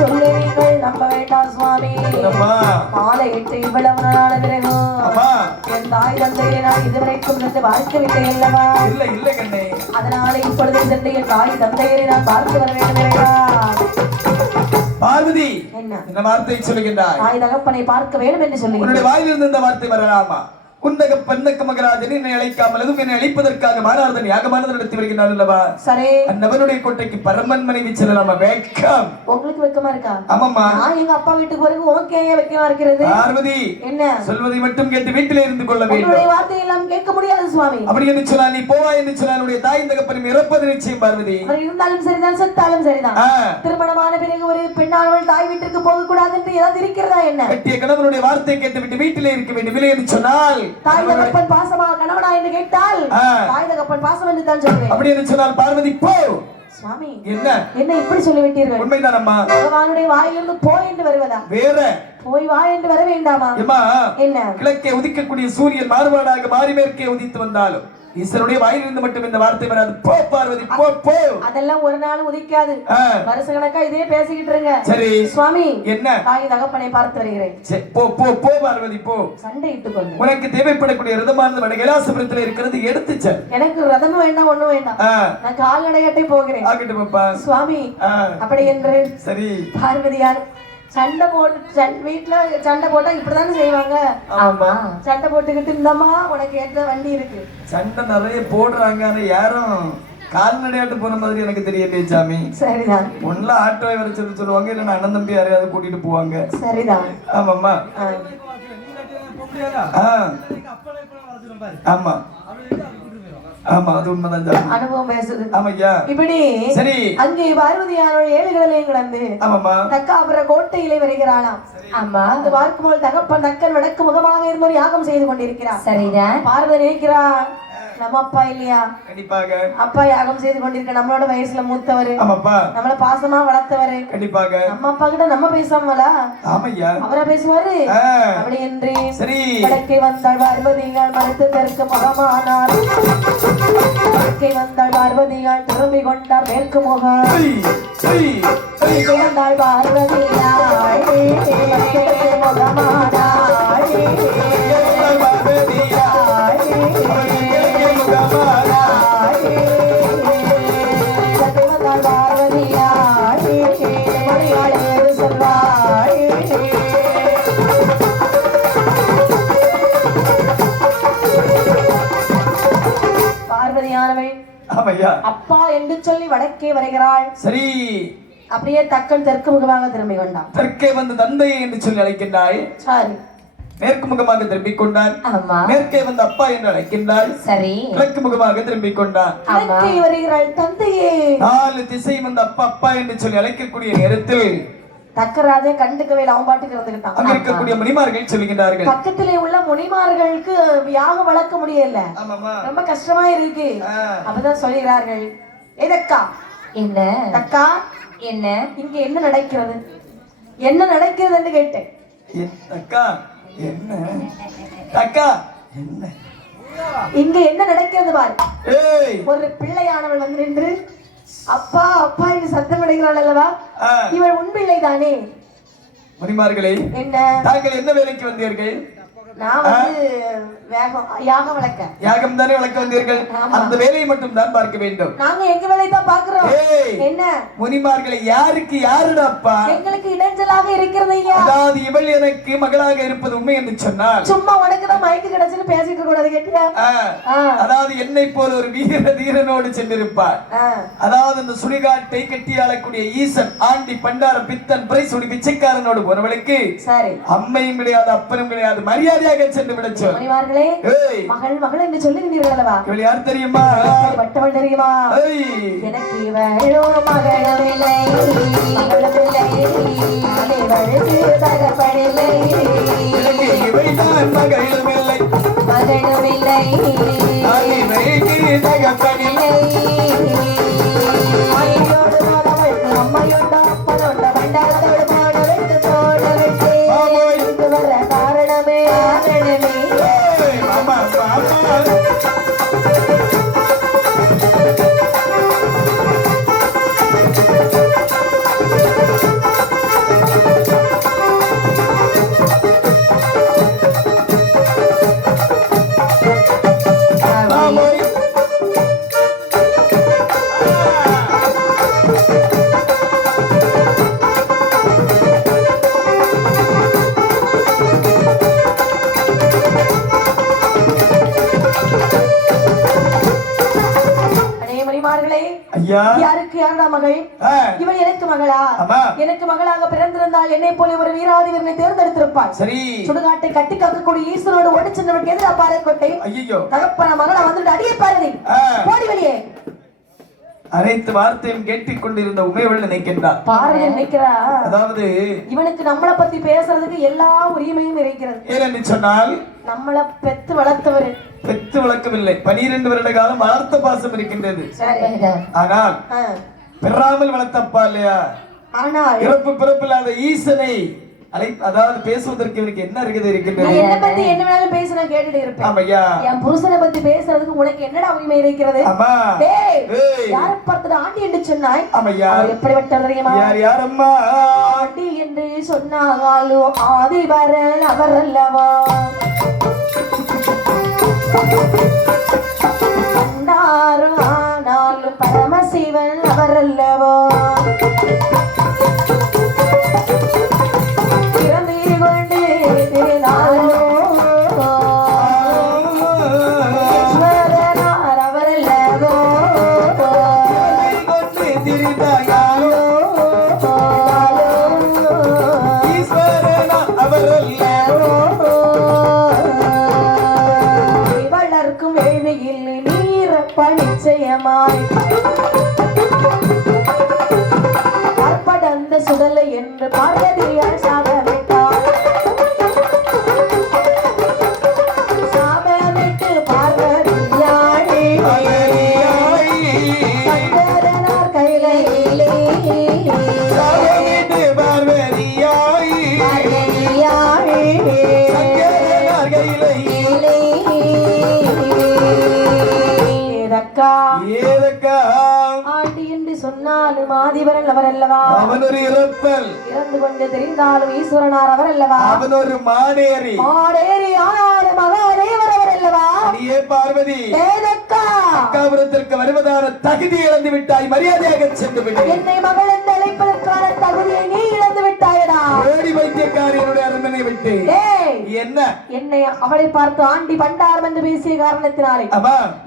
சொல்லுவீங்கள் நம்ப வேண்டாம் சுவாமி. மாலை இட்டு இவ்வளவு நாளான பிறகு என் தாய் தந்தையை நான் இதுவரைக்கும் சென்று பார்க்கவில்லை அல்லவா? இல்லை இல்லை கண்ணே. அதனால இப்பொழுது சென்று என் தாய் தந்தையை நான் பார்த்து வர வேண்டும். பார்வதி என்ன வார்த்தை சொல்லுகின்றாய்? தாய் தகப்பனை பார்க்க வேண்டும் என்று சொல்லி உன்னுடைய வாயிலிருந்து இந்த வார்த்தை வரலாமா? குந்தக பன்னக்க மகராஜன் என்னை அழைக்காமல் அதுவும் என்னை அழைப்பதற்காக மானார்தன் யாகமானது நடத்தி வருகின்றான் அல்லவா? சரி, அந்நபனுடைய கோட்டைக்கு பரமன் மனைவி செல்லலாமா? வெக்கம். உங்களுக்கு வெக்கமா இருக்கா? ஆமாம்மா. நான் எங்க அப்பா வீட்டுக்கு போறதுக்கு ஓகே வெக்கமா இருக்கிறது. பார்வதி என்ன சொல்வதை மட்டும் கேட்டு வீட்டிலே இருந்து கொள்ள வேண்டும். உங்களுடைய வார்த்தை எல்லாம் கேட்க முடியாது சுவாமி. அப்படி என்று சொன்னால் நீ போவா என்று சொன்னால் உன்னுடைய தாய் தகப்பனும் இறப்பது நிச்சயம் பார்வதி. இருந்தாலும் சரிதான் செத்தாலும் சரிதான். திருமணமான பிறகு ஒரு பெண்ணானவள் தாய் வீட்டுக்கு போக கூடாது என்று ஏதாவது இருக்கிறதா என்ன? கட்டிய கணவனுடைய வார்த்தை கேட்டு விட்டு வீட்டிலே இருக்க வேண்டும். இல்லை என்று சொன்னால் தாய் தகப்பன் பாசமா கணவனா என்று கேட்டால் தாய் தகப்பன் பாசம் என்று தான் சொல்வேன். அப்படி என்று சொன்னால் பார்வதி போ. சுவாமி என்ன என்ன இப்படி சொல்லிவிட்டீர்கள்? உண்மைதான் அம்மா. பகவானுடைய வாயிலிருந்து போ என்று வருவதா? வேற போய் வா என்று வர வேண்டாமா? என்ன கிழக்கே உதிக்கக்கூடிய சூரியன் மாறுபாடாக மாறி மேற்கே உதித்து வந்தாலும் ஈஸ்வருடைய வாயிலிருந்து மட்டும் இந்த வார்த்தை வராது. போ பார்வதி போ போ. அதெல்லாம் ஒரு நாள் உதிக்காது. வருஷக்கணக்கா இதே பேசிக்கிட்டு இருங்க. சரி சுவாமி என்ன தாய் தகப்பனை பார்த்து வருகிறேன். போ போ போ பார்வதி போ. சண்டை இட்டுக்கொண்டு உனக்கு தேவைப்படக்கூடிய ரதமானது வட கைலாசபுரத்தில் இருக்கிறது எடுத்துச்ச. எனக்கு ரதமும் வேண்டாம் ஒண்ணும் வேண்டாம். நான் கால்நடையாட்டே போகிறேன். ஆகட்டும் பாப்பா. சுவாமி அப்படி என்று சரி பார்வதியார் சண்டை போட்டு வீட்டுல சண்டை போட்டா இப்படிதானே செய்வாங்க. ஆமா சண்டை போட்டுக்கிட்டு இருந்தம்மா உனக்கு ஏற்ற வண்டி இருக்கு. சண்டை நிறைய போடுறாங்க. ஆனா யாரும் கால்நடையாட்டு போன மாதிரி எனக்கு தெரியலையே சாமி. சரிதான். ஒன்னுல ஆட்டோவை வர சொல்லி சொல்லுவாங்க, இல்லைன்னா அண்ணன் தம்பி யாரையாவது கூட்டிட்டு போவாங்க. சரிதான். ஆமாம்மா. ஆமா ஆமா அது உண்மைதான். அனுபவம் பேசுது. ஆமையா இப்படி சரி. அங்கே பார்வதியாரோட 7 கடலையும் கடந்து ஆமாமா தக்காபுர கோட்டையிலே வருகிறாளாம். ஆமா அந்த பார்க்கும்போது தகப்பன் தக்கன் வடக்கு முகமாக இருந்து ஒரு யாகம் செய்து கொண்டிருக்கிறார். சரிதான். பார்வதி நினைக்கிறார் நம்ம அப்பா இல்லையா? கண்டிப்பாக அப்பா யாகம் செய்து கொண்டிருக்க, நம்மளோட வயசுல மூத்தவர், நம்மள பாசமா வளர்த்தவரு. கண்டிப்பாக நம்ம அப்பா கிட்ட நம்ம பேசாமலா? ஆமையா அவரா பேசுவாரு. அப்படி என்று சரி வடக்கே வந்தாள் பார்வதியால் மறுத்து தெற்கு முகமானார். வடக்கே வந்தாள் பார்வதியால் திரும்பி கொண்டார் மேற்கு முகம். வந்தாள் பார்வதியால் தெற்கு முகமானாள். அப்பா என்று சொல்லி வடக்கே வருகிறாள். சரி அப்படியே தக்கன் தெற்கு முகமாக திரும்பி கொண்டான். தெற்கே வந்து தந்தை என்று சொல்லி அழைக்கின்றாள். சரி மேற்கு முகமாக திரும்பிக் கொண்டான். மேற்கே வந்து அப்பா என்று அழைக்கின்றாள். சரி கிழக்கு முகமாக திரும்பிக் கொண்டான். வருகிறாள் தந்தையே. 4 திசை வந்து அப்பா அப்பா என்று சொல்லி அழைக்கக்கூடிய நேரத்தில் தக்கராஜே கண்டுக்கவே அவன் பாட்டுக்கு இருந்துகிட்டான். அங்க இருக்கக்கூடிய முனிமார்கள் சொல்லுகின்றார்கள், பக்கத்திலே உள்ள முனிமார்களுக்கு யாகம் வளர்க்க முடியல, ரொம்ப கஷ்டமா இருக்கு. அப்பதான் சொல்லுகிறார்கள், ஏதக்கா என்ன தக்கா என்ன இங்க என்ன நடக்கிறது, என்ன நடக்கிறது என்று கேட்டேன். அக்கா என்ன அக்கா என்ன இங்க என்ன நடக்கிறது பாரு. ஒரு பிள்ளையானவள் வந்து நின்று அப்பா அப்பா என்று சத்தம் அடைகிறாள் அல்லவா, இவள் உன் பிள்ளை தானே? மணிமார்களே என்ன தாங்கள் என்ன வேலைக்கு வந்தீர்கள்? நான் வந்து யாகம் வளர்க்க. யாகம் தானே வளர்க்க வந்தீர்கள், அந்த வேலையை மட்டும் தான் பார்க்க வேண்டும். நாங்க எங்க வேலையை தான் பார்க்கிறோம். என்ன முனிமார்களை யாருக்கு யாருடா அப்பா? எங்களுக்கு இடைஞ்சலாக இருக்கிறது. அதாவது இவள் எனக்கு மகளாக இருப்பது உண்மை என்று சொன்னால் சும்மா உனக்கு தான் மயக்கு கிடைச்சுன்னு பேசிட்டு இருக்க கூடாது கேட்டியா? அதாவது என்னை போல ஒரு வீர தீரனோடு சென்றிருப்பார். அதாவது அந்த சுடுகாட்டை கட்டியாளக்கூடிய ஈசன் ஆண்டி பண்டார பித்தன் பிறை சுடி பிச்சைக்காரனோடு போனவளுக்கு சரி அம்மையும் கிடையாது அப்பனும் கிடையாது, மரியாதையாக சென்று விடச்சோம். மணிமார்களே மகள் மகள் என்று சொல்லுகிறீர்கள் அல்லவா, இவள் யார் தெரியுமா? பட்டவள் தெரியுமா? எனக்கு இவளோ மகளுமில்லை மகளுமில்லை இவளுக்கு தகப்பனில்லை, எனக்கு இவள்தான் மகளுமில்லை மகளுமில்லை இவளுக்கு தகப்பனில்லை. அம்மையோடு மகளவள் அம்மையோட அப்பனோட பண்டாரத்தோடு போட வைத்து போட வைத்து இங்கு வர காரணமே காரணமே. மகள் இவள் எனக்கு மகளா? எனக்கு மகளாக பிறந்திருந்தால் என்னை போல ஒரு வீராதி வீரனை தேர்ந்தெடுத்திருப்பாள். சரி, சுடுகாட்டை கட்டி காக்கக்கூடிய ஈஸ்வரோடு ஓடி சென்றவனுக்கு எதிரா பாறைக்கோட்டை. ஐயோ, தகப்பன மகளா வந்துட்டு அடியே பாருதி போடி வெளியே. அனைத்து வார்த்தையும் கேட்டுக் கொண்டிருந்த உமையவள் நினைக்கின்றார். பாரதி நினைக்கிறா, அதாவது இவனுக்கு நம்மளை பத்தி பேசுறதுக்கு எல்லா உரிமையும் இருக்கிறது. ஏனென்று சொன்னால் நம்மள பெத்து வளர்த்தவர். பெத்து வளர்க்கவில்லை, 12 வருட காலம் வளர்த்த பாசம் இருக்கின்றது. ஆனால் பெறாமல் வளர்த்தப்பா இல்லையா? ஆனால் இறப்பு பிறப்பில்லாத ஈசனை அதாவது பேசுவதற்கு இவருக்கு என்ன இருக்குது இருக்கின்றது? என்ன பத்தி என்ன வேணாலும் பேச நான் கேட்டுட்டு இருப்பேன். ஆமையா, என் புருஷனை பத்தி பேசுறதுக்கு உனக்கு என்னடா உரிமை இருக்கிறது? ஆமா, யார பார்த்துட்டு ஆண்டி என்று சொன்னாய்? ஆமையா, எப்படிப்பட்ட தெரியுமா? யார் யாரம்மா? ஆண்டி என்று சொன்னாலும் ஆதிவரன் அவர் அல்லவா? ஆனாலும் பரமசிவன் அவர் அல்லவா? அற்படந்த சுடலை என்று பார்வதியால் சாபமிட்டார். சாபமிட்டு பார்வதியாளே சங்கரனார் கையிலே சாபமிட்டு பார்வதியாளே சங்கரனார் கையிலே ஆண்டி என்று சொன்னாலும் ஆதிவரன் அவர் அல்லவா? அவன் ஒரு இறப்பல். இறந்து கொண்டு தெரிந்தாலும் ஈஸ்வரனார் அவர் அல்லவா? அவன் ஒரு மாடேரி. மாடேரி ஆனாலும் மகாதேவர் அவர் அல்லவா? நீயே பார்வதி அக்காபுரத்திற்கு வருவதான தகுதி இழந்து விட்டாய். மரியாதையாக சென்று விடு. என்னை மகள் என்று அழைப்பதற்கான தகுதியை நீ இழந்து விட்டாயடா. ஓடி வைத்தியக்காரியனுடைய அரண்மனை விட்டு என்ன என்னை அவளை பார்த்து ஆண்டி பண்டாரம் என்று பேசிய காரணத்தினாலே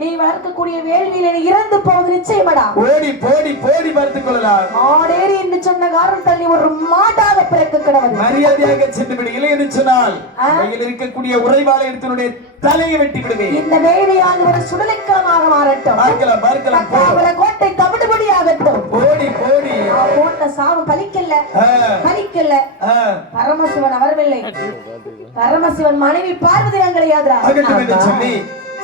நீ வளர்க்கக்கூடிய வேள்வியில நீ இறந்து போவது நிச்சயமடா. ஓடி போடி போடி பார்த்துக் கொள்ளலாம். மாடேரி என்று சொன்ன காரணத்தால் நீ ஒரு மாட்டாக பிறக்க கிடவது. மரியாதையாக சென்று விடு. இல்லை என்று சொன்னால் கையில் இருக்கக்கூடிய உறைவாளையத்தினுடைய தலையை வெட்டி விடுவேன். இந்த வேள்வியால் ஒரு சுடலைக்காமாக மாறட்டும். பார்க்கலாம் பார்க்கலாம். கோட்டை தவிடுபடியாகட்டும். போடி போடி. போட்ட சாவு பலிக்கல்ல பலிக்கல்ல. பரமசிவன் அவர்வில்லை. பரமசிவன் மனைவி பார்வதி கிடையாதுடா. சொல்லி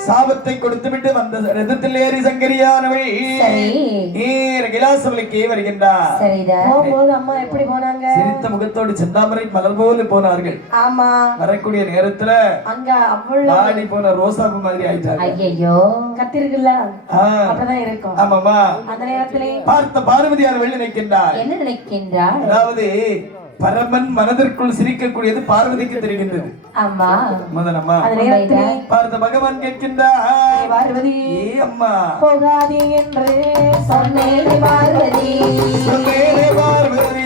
சாபத்தை கொடுத்து விட்டு வந்த ரதத்தில் ஏறி சங்கரியானவள் கைலாசவலுக்கே வருகின்றார். போகும்போது அம்மா எப்படி போனாங்க? சிரித்த முகத்தோடு செந்தாமரை மலர் போல போனார்கள். ஆமா, வரக்கூடிய நேரத்துல அங்க அவ்வளவு ஆடி போன ரோசாப்பு மாதிரி ஆயிட்டாங்க. ஐயோ, கத்திருக்குல்ல அப்படிதான் இருக்கும். ஆமாமா, அந்த நேரத்திலே பார்த்த பார்வதியார் வெளி நினைக்கின்றார். என்ன நினைக்கின்றார்? அதாவது பரமன் மனதிற்குள் சிரிக்கக்கூடியது பார்வதிக்கு தெரிகின்றது. ஆமா, முதலம்மா பார்த்த பகவான் கேட்கின்றார், பார்வதி அம்மா போகாதே என்று சொன்னேன் பார்வதி. சொன்னேனே பார்வதி,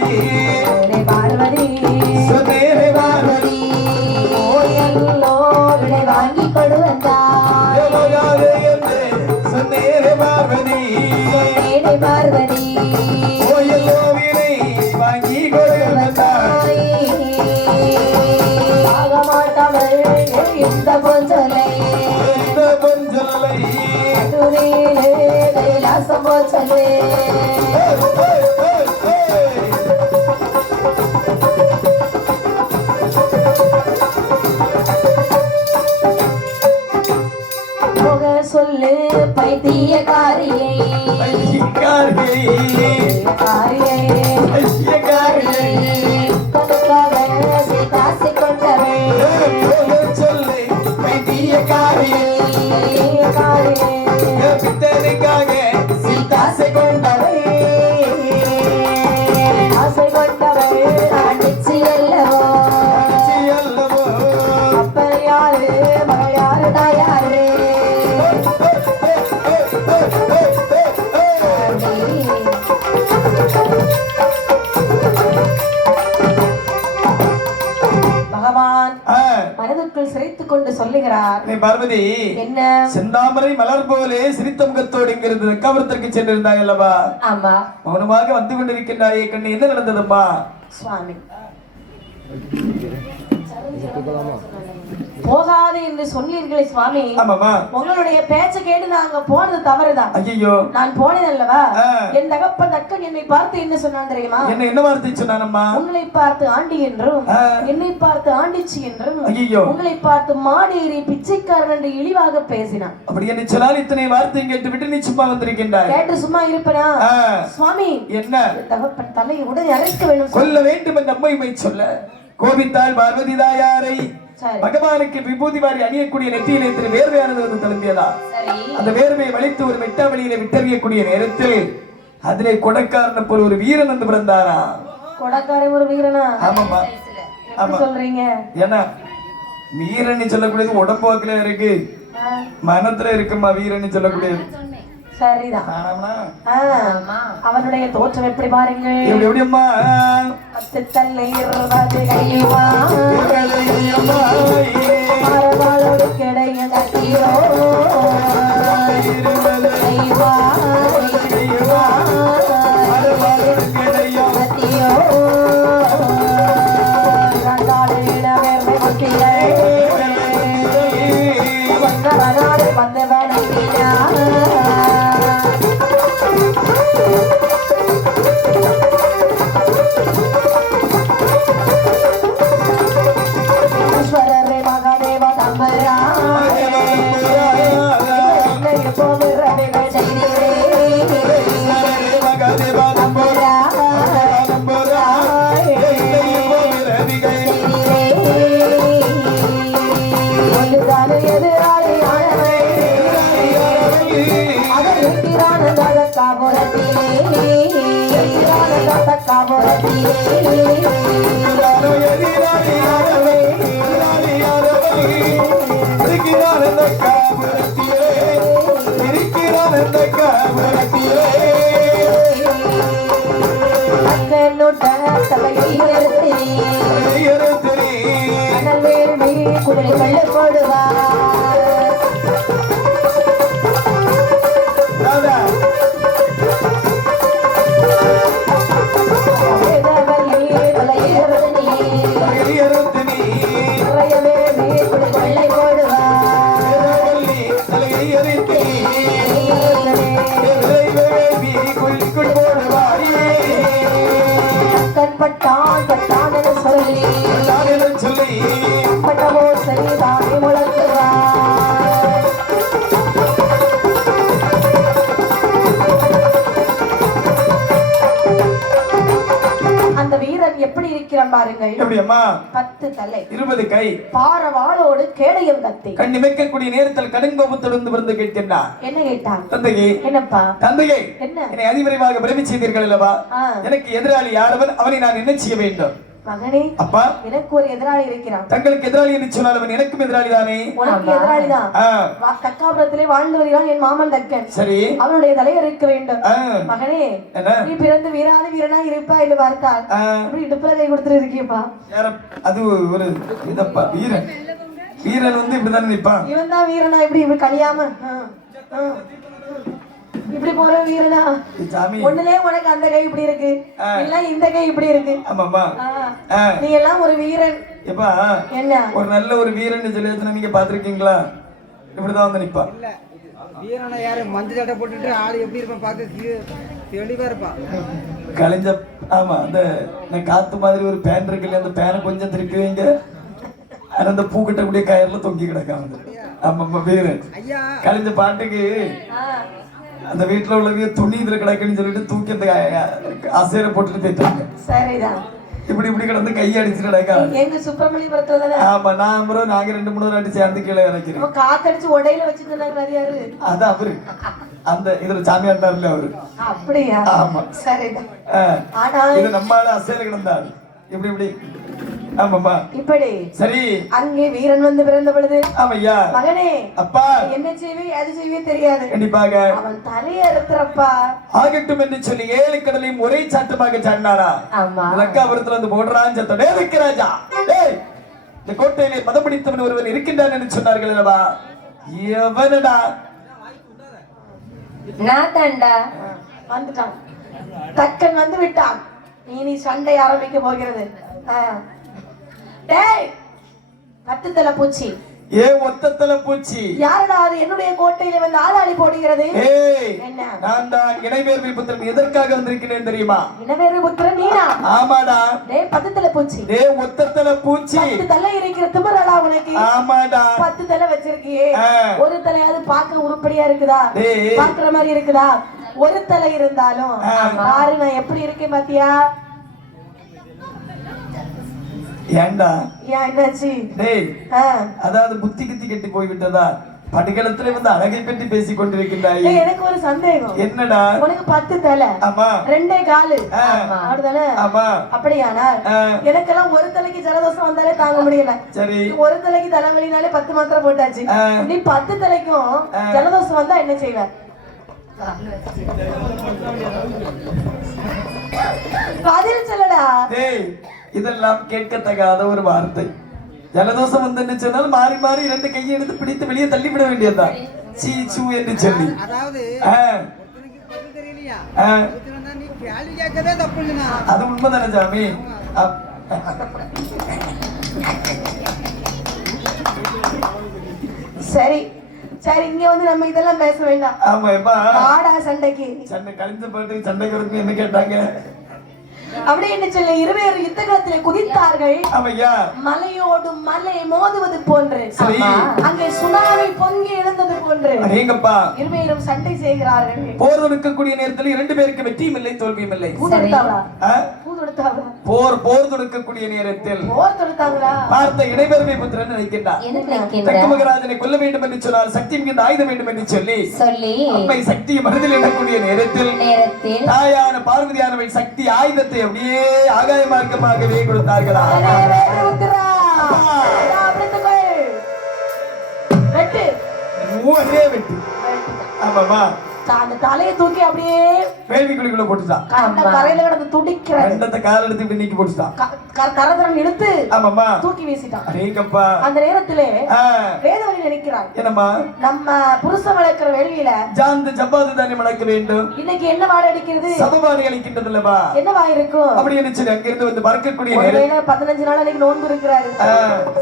பார்வதி சொன்னேனே பார்வதி. ஓயல்லோ விடை வாங்கி கொடுவந்தாய். சொன்னேனே பார்வதி, சொன்னேனே பார்வதி. ஓயல்லோ விடை வாங்கி கொடுவந்தாய். ஆகமாட்டவள் இந்த பொஞ்சலை, இந்த பொஞ்சலை கைலாசம் போச்சலே. சொல்லு பைத்தியக்காரியை, காசு கொண்டவள் சொல்லு பைத்தியக்காரியை, பித்தனுக்காக சீதாசை கொண்டவள், ஆசை கொண்டவள் அடிச்சு அல்லவோ, அப்ப யாரு மகள் யாரு தாயாரு? சொல்லுகிறார். பார்வதி என்ன? செந்தாமரை மலர் போலே சிரித்த முகத்தோடு இங்கிருந்து தக்காபுரத்திற்கு சென்றிருந்தாய் அல்லவா? ஆமா. மௌனமாக வந்து கொண்டிருக்கின்றாயே கண்ணு, என்ன நடந்ததம்மா? சுவாமி போகாது என்று சொன்னீர்களே சுவாமி. ஆமாமா. உங்களுடைய பேச்ச கேட்டு நாங்க போனது தவறுதான். ஐயோ, நான் போனேன் அல்லவா? என் தகப்பன் தக்கன் என்னை பார்த்து என்ன சொன்னான் தெரியுமா? என்ன வார்த்தை சொன்னானம்மா? உங்களை பார்த்து ஆண்டி என்றும் என்னை பார்த்து ஆண்டிச்சி என்றும் உங்களை பார்த்து மாடேறி பிச்சைக்காரன் என்று இழிவாக பேசினான். அப்படி என்ன சொன்னால் இத்தனை வார்த்தை கேட்டு விட்டு நீ சும்மா வந்திருக்கின்றாய்? கேட்டு சும்மா இருப்பனா? சுவாமி என்ன? தகப்பன் தலையை உடனே அரைக்க வேண்டும், கொல்ல வேண்டும் என்ற அம்மைமை சொல்ல கோபித்தாள் பார்வதி தாயாரை. பகவானுக்கு விபூதி வாரி அணியக்கூடிய நெற்றியிலே திரு வேர்வையானது வந்து தழும்பியதா? அந்த வேர்வையை வலித்து ஒரு மெட்டா வழியில விட்டறியக்கூடிய நேரத்தில் அதிலே கொடைக்காரன் போல் ஒரு வீரன் வந்து பிறந்தாரா? கொடைக்காரன் ஒரு வீரனா? ஆமாமா. ஆமா சொல்றீங்க. ஏன்னா வீரன்னு சொல்லக்கூடியது உடம்பு வாக்குல இருக்கு, மனத்துல இருக்குமா வீரன்னு சொல்லக்கூடியது. சரிதான். அவனுடைய தோற்றம் எப்படி பாருங்க. எப்படியம்மா? தல்லை இருபது கைவா மரபாளோடு கிடைய கட்டியோ கைவா கட்டியோ இரண்டாடு இளவேர்மை முட்டியை வந்தவனாடு வந்தவனா பாருங்கள். 10 தலை 20 கை பாரவாளோடு கேடயம் கத்தி கண்ணிமைக்கக்கூடிய நேரத்தில் கடுங்கோபத்தோடு வந்து கேட்கின்றார். என்ன கேட்டான்? தந்தையே. என்னப்பா? தந்தையே, என்னை அதிவிரைவாக பிரமி செய்தீர்கள் அல்லவா? எனக்கு எதிராளி யாரவன், அவனை நான் என்ன செய்ய வேண்டும்? மகனே, அப்பா, எனக்கு ஒரு எதிராளி இருக்கிறான். தங்களுக்கு எதிராளி என்று சொன்னால் அவன் எனக்கும் எதிராளி தானே? உனக்கு எதிராளி தான். தக்காபுரத்திலே வாழ்ந்து வருகிறான் என் மாமன் தக்கன். சரி, அவனுடைய தலையை இருக்க வேண்டும். மகனே, நீ பிறந்து வீராதி வீரனா இருப்பா என்று பார்த்தால் இப்படி இடுப்புல கை கொடுத்துட்டு இருக்கியப்பா. அது ஒரு இதப்பா, வீரன் வீரன் வந்து இப்படிதான் நிற்பான். இவன் தான் வீரனா? இப்படி கழியாம இப்படி போற வீரனா? ஒண்ணுலே உனக்கு அந்த கை இப்படி இருக்கு, இல்ல இந்த கை இப்படி இருக்கு. ஆமாமா, நீ எல்லாம் ஒரு வீரன். எப்பா என்ன ஒரு நல்ல ஒரு வீரன் சொல்லி நீங்க பாத்திருக்கீங்களா? இப்படிதான் வந்து நிப்பா. வீரனா யாரு? மஞ்சள் சட்டை போட்டுட்டு ஆளு எப்படி இருப்பான்? பார்க்க தெளிவா இருப்பான். கலைஞ்ச. ஆமா, அந்த காத்து மாதிரி ஒரு பேன் இருக்குல்ல, அந்த பேனை கொஞ்சம் திருப்பி வைங்க, அந்த பூ கட்டக்கூடிய கயர்ல தொங்கி கிடக்காம. ஆமா, வீரன் கலைஞ்ச பாட்டுக்கு அந்த வீட்டுல உள்ளவங்க துணி இதுல கிடக்குன்னு சொல்லிட்டு தூக்கி அந்த அசைர போட்டுட்டு போயிட்டாங்க. சரிதான். இப்படி இப்படி கிடந்து கை அடிச்சு கிடக்கா. எங்க சுப்பிரமணியபுரத்துல? ஆமா, நாங்க 2-3 வாட்டி சேர்ந்து கீழே இறக்கிறோம். காத்தடிச்சு உடையில வச்சிருந்தாங்க. யாரு அது? அவரு அந்த இதுல சாமியாட்டார்ல அவரு. அப்படியா? ஆமா, சரிதான். இது நம்மளால அசைல கிடந்தாரு இப்படி இப்படி. ஆமாமா, இப்படி. சரி, அங்கே வீரன் வந்து பிறந்த பொழுது ஆமையா மகனே, அப்பா என்ன செய்வே அது செய்வே தெரியாது. கண்டிப்பாக அவன் தலையை அறுத்துறப்பா ஆகட்டும் என்று சொல்லி 7 கடலையும் ஒரே சாட்டமாக சாடினாரா. ஆமா, லக்காபுரத்துல வந்து போடுறான் சத்தம். டேய் விக்கராஜா, டேய் இந்த கோட்டையிலே மதம் பிடித்தவன் ஒருவன் இருக்கின்றான் என்று சொன்னார்கள் அல்லவா? எவனடா? நான் தான்டா. வந்துட்டான், தக்கன் வந்து விட்டான். இனி சண்டை ஆரம்பிக்க போகிறது. டேய் பத்து தலை பூச்சி, ஏ ஒத்தத்தல பூச்சி, யாரடா அது என்னுடைய கோட்டையில வந்து ஆளாளி போடுகிறது? என்ன? நான் தான் இணைவேர்வி புத்திரன். எதற்காக வந்திருக்கிறேன் தெரியுமா? இணைவேர்வி புத்திரன் நீனா? ஆமாடா. டேய் பத்து தலை பூச்சி, டேய் ஒத்தத்தல பூச்சி, 10 தலை இருக்கிற திமிரடா உனக்கு? ஆமாடா. 10 தலை வச்சிருக்கியே, ஒரு தலையாவது பார்க்க உருப்படியா இருக்குதா? பாக்குற மாதிரி இருக்குதா? ஒரு தலை இருந்தாலும் பாரு நான் எப்படி இருக்கேன் பாத்தியா? ஏண்டா? ஏன் என்னாச்சு? டேய் அதாவது புத்தி கித்தி கெட்டி போய் விட்டதா? படுகளத்துல வந்து அழகை பற்றி பேசிக் கொண்டிருக்கின்றாய். எனக்கு ஒரு சந்தேகம். என்னடா? உனக்கு 10 தலை, ஆமா, 2 காலு, அப்படிதானே? ஆமா. அப்படியானால் எனக்கெல்லாம் ஒரு தலைக்கு ஜலதோஷம் வந்தாலே தாங்க முடியல. சரி, ஒரு தலைக்கு தலைவலினாலே 10 மாத்திரை போட்டாச்சு. நீ 10 தலைக்கும் ஜலதோஷம் வந்தா என்ன செய்வ? பதில் சொல்லடா. டேய் இதெல்லாம் கேட்கத்தகாத ஒரு வார்த்தை. ஜலதோஷம் வந்து சொன்னால் மாறி மாறி 2 கையை எடுத்து பிடித்து வெளியே தள்ளி விட வேண்டியதுதான். சீ சூ என்று சொல்லி. அதாவது அது உண்மைதானே சாமி? சரி சரி, இங்க வந்து நம்ம இதெல்லாம் பேச வேண்டாம். ஆமா, ஆடா சண்டைக்கு. சண்டை கழிஞ்ச பாட்டு சண்டைக்கு வரதுக்கு என்ன கேட்டாங்க? அப்படி என்று சொல்லி இருவேறு யுத்த களத்திலே குதித்தார்கள். ஆமையா, மலையோடு மலை மோதுவது போன்று, அங்கே சுனாமி பொங்கி எழுந்தது போன்று இருவேரும் சண்டை செய்கிறார்கள். போர் தொடுக்கக்கூடிய நேரத்தில் 2 பேருக்கு வெற்றியும் இல்லை தோல்வியும் இல்லை. போர் தொடுக்கக்கூடிய நேரத்தில் பார்த்த இடைபெருமை புத்திரன் நினைக்கின்றார். தக்கமகராஜனை கொல்ல வேண்டும் என்று சொன்னால் சக்தி மிகுந்த ஆயுதம் வேண்டும் என்று சொல்லி அம்மை சக்தியை மனதில் எண்ணக்கூடிய நேரத்தில் தாயான பார்வதியானவள் சக்தி ஆயுதத்தை அப்படியே ஆகாய மார்க்கமாகவே கொடுத்தார்களா? வெட்டு. ஆமாமா, அந்த தலையை தூக்கி அப்படியே வேள்விக்குழிக்குள்ள போட்டுட்டான். கரையில கிடந்து துடிக்கிறான். ரெண்டத்தை கால் எடுத்து இப்படி நீக்கி போட்டுட்டான். கரதரம் இழுத்து ஆமாமா தூக்கி வீசிட்டான். அடேங்கப்பா. அந்த நேரத்திலே வேதவழி நினைக்கிறான், என்னம்மா நம்ம புருஷன் வளர்க்கிற வேள்வியில ஜாந்து ஜப்பாது தானே வளர்க்க வேண்டும். இன்னைக்கு என்ன வாடை அடிக்கிறது? சபவாடை அளிக்கின்றது இல்லவா? என்ன வாய் இருக்கும்? அப்படி நினைச்சு அங்கிருந்து வந்து மறக்கக்கூடிய 15 நாள் அன்னைக்கு நோன்பு இருக்கிறாரு,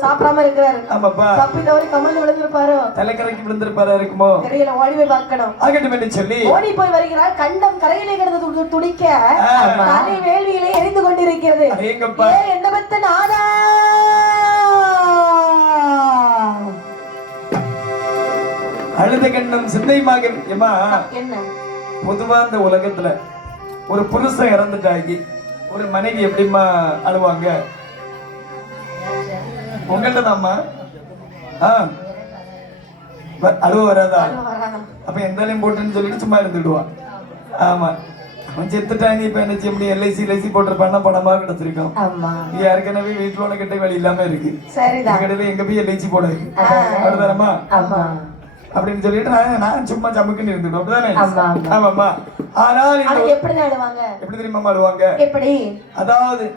சாப்பிடாம இருக்கிறாரு. ஆமாப்பா, தப்பி தவறி கமல்ல விழுந்திருப்பாரோ, தலைக்கரைக்கு விழுந்திருப்பாரா இருக்குமோ தெரியல. ஓடி போய் பார்க்கணும். ஆகட்டும் சொல்லி ஓடி போய் வருகிறார். கண்டம் கரையிலே கிடந்து துடிக்க தலை வேள்வியிலே எரிந்து கொண்டிருக்கிறது. என்ன பத்த நாதா? அழுத கண்டம் சிந்தைமாக. என்ன பொதுவா இந்த உலகத்துல ஒரு புருஷன் இறந்துட்டாகி ஒரு மனைவி எப்படிமா அழுவாங்க? உங்கள்ட்ட தான்மா அழுவ வராதா? அப்ப எந்தாலையும் போட்டுன்னு சொல்லிட்டு சும்மா இருந்துடுவான். ஆமா, அவன் செத்துட்டாங்க. இப்ப என்ன செய்ய முடியும்? எல்ஐசி போட்டிருப்பான்னா பணமா கிடைச்சிருக்கோம். ஏற்கனவே வீட்டுல கிட்ட வழி இல்லாம இருக்கு. கடையில எங்க போய் எல்ஐசி போடாது வருதாரமா அப்படின்னு சொல்லிட்டு நான் சும்மா சமுக்குன்னு இருந்துடும். அப்படிதானே? ஆமாமா. ஆனால் எப்படி தெரியுமா அழுவாங்க? எப்படி? அதாவது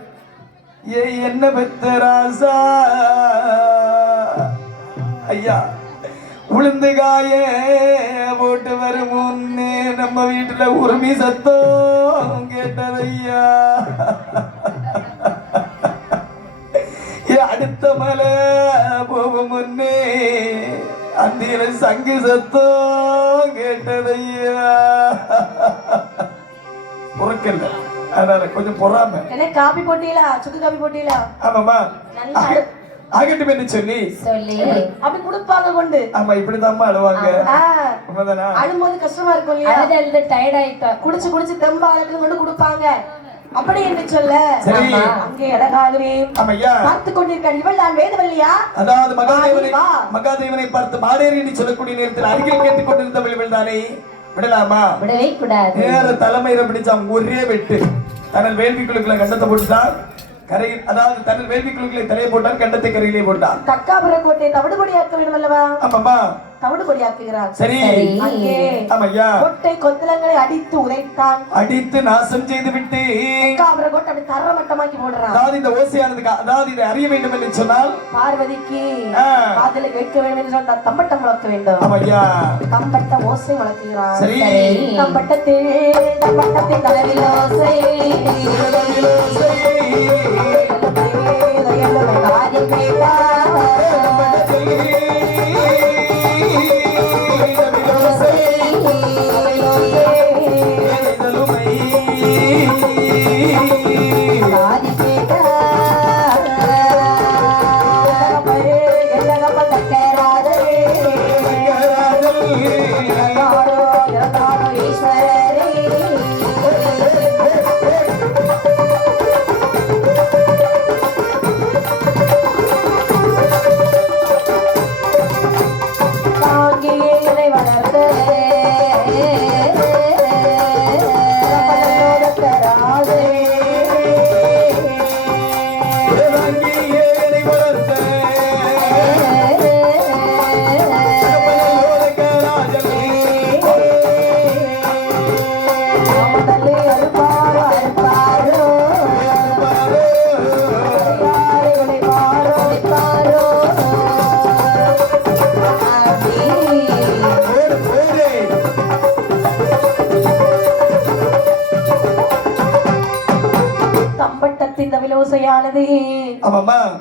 என்ன பெத்த ராசா ஐயா உளுந்து காய போட்டு வரும் முன்னே நம்ம வீட்டுல உரிமை சத்தம் கேட்டதையா. அடுத்த மலை போகும் முன்னே அந்தியில சங்கு சத்தம் கேட்டதையா. பொறுக்கல்ல, அதனால கொஞ்சம் பொறாம. காபி போட்டீங்களா? சுக்கு காபி போட்டீங்களா? ஆமாமா, ஆகட்டும் என்று சொல்லி அப்படி குடுப்பாங்க கொண்டு. ஆமா, இப்படிதான் அழுவாங்க. அழும்போது கஷ்டமா இருக்கும் இல்லையா? அழுது டயர்ட் ஆயிட்டா குடிச்சு தெம்பா அழுக்கு கொண்டு குடுப்பாங்க. அப்படி என்று சொல்ல அங்கே அழகாகவே பார்த்து கொண்டிருக்கான். இவள் நான் வேதவல்லியா? அதாவது மகாதேவனை பார்த்து மாடேறி என்று சொல்லக்கூடிய நேரத்தில் அருகில் கேட்டுக் கொண்டிருந்தவள் இவள் தானே. விடலாமா? விடவே கூடாது. நேர தலைமையில பிடிச்சான் ஒரே வெட்டு. தனல் வேள்விக்குழுக்களை கண்டத்தை போட்டுட்டான். கரையில், அதாவது தன்னில் வேள்விக்குழுக்களை தலையை போட்டான், கண்டத்தை கரையிலே போட்டான். தக்காபுர கோட்டையை தவிடுபடியாக்க வேண்டும் அல்லவா? ஆமாமா. தவிடு பொடியாக்குகிறான். சரி அங்கே ஆமையா கொட்டை கொத்தலங்களை அடித்து உதைத்தான். அடித்து நாசம் செய்து விட்டு அவரை கொட்டை அப்படி தரமட்டமாக்கி போடுறான். அதாவது இந்த ஓசையானதுக்கு அதாவது இதை அறிய வேண்டும் என்று சொன்னால் பார்வதிக்கு காதல கேட்க வேண்டும் என்று சொன்னால் தம்பட்டம் முழக்க வேண்டும். ஆமையா தம்பட்ட ஓசை முழக்குகிறான். சரி தம்பட்டத்தின் தலைவில் ஓசை காதில் கேட்டார்.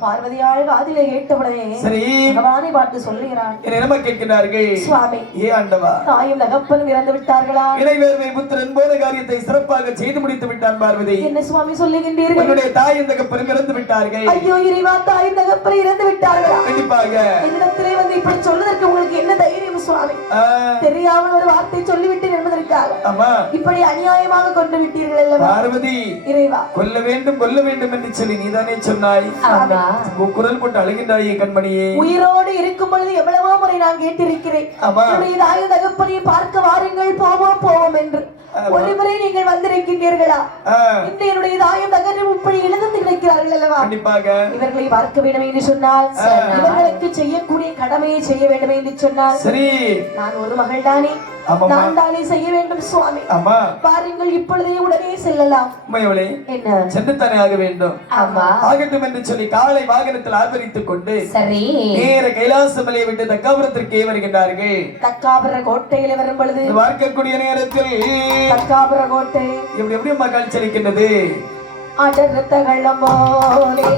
பார்வதியால் காதிலே கேட்டவுடனே சரி பகவானை பார்த்து சொல்லுகிறான். என்ன கேட்கிறார்கள்? சுவாமி ஏ ஆண்டவா, தாயும் தகப்பனும் இறந்து விட்டார்களா? இளைவேர்மை புத்திரன் போன காரியத்தை சிறப்பாக செய்து முடித்து விட்டான். பார்வதி, என்ன சுவாமி சொல்லுகின்றீர்கள்? உன்னுடைய தாயும் தகப்பனும் இறந்து விட்டார்கள். ஐயோ இறைவா, தாயும் தகப்பனும் இறந்து விட்டார்களா? கண்டிப்பாக என்னிடத்திலே வந்து இப்படி சொல்வதற்கு உங்களுக்கு என்ன தைரியம் சுவாமி? தெரியாமல் ஒரு வார்த்தை சொல்லிவிட்டேன் என்பதற்காக இப்படி அநியாயமாக கொண்டு விட்டீர்கள் அல்லவா? பார்வதி, இறைவா கொல்ல வேண்டும் என்று சொல்லி நீதானே சொன்னாய். குரல் போட்டு அழுகின்றாயே கண்மணியே. உயிரோடு இருக்கும் பொழுது எவ்வளவோ முறை நான் கேட்டிருக்கிறேன், தாயும் தகப்பனையும் பார்க்க வாருங்கள், போவோம் என்று. ஒரு முறை நீங்கள் வந்திருக்கின்றீர்களா? இந்த என்னுடைய தாயும் தகப்பனும் இப்படி எழுந்து கிடைக்கிறார்கள் அல்லவா? கண்டிப்பாக இவர்களை பார்க்க வேண்டும் என்று சொன்னால், இவர்களுக்கு செய்யக்கூடிய கடமையை செய்ய வேண்டும் என்று சொன்னால், சரி நான் ஒரு மகள் தானே, நான் தானே செய்ய வேண்டும் சுவாமி. பாருங்கள், இப்பொழுதே உடனே செல்லலாம். என்ன சென்று தானே ஆக வேண்டும். ஆகட்டும் என்று சொல்லி காலை வாகனத்தில் ஆர்ப்பரித்துக் கொண்டு சரி நேர கைலாச மலையை விட்டு தக்காபுரத்திற்கே வருகின்றார்கள். தக்காபுர கோட்டையில் வரும் பொழுது பார்க்கக்கூடிய நேரத்தில் தக்காபுர கோட்டை எப்படி மக்கள் செலுக்கின்றது. அடர்த்த கள்ளம் போலே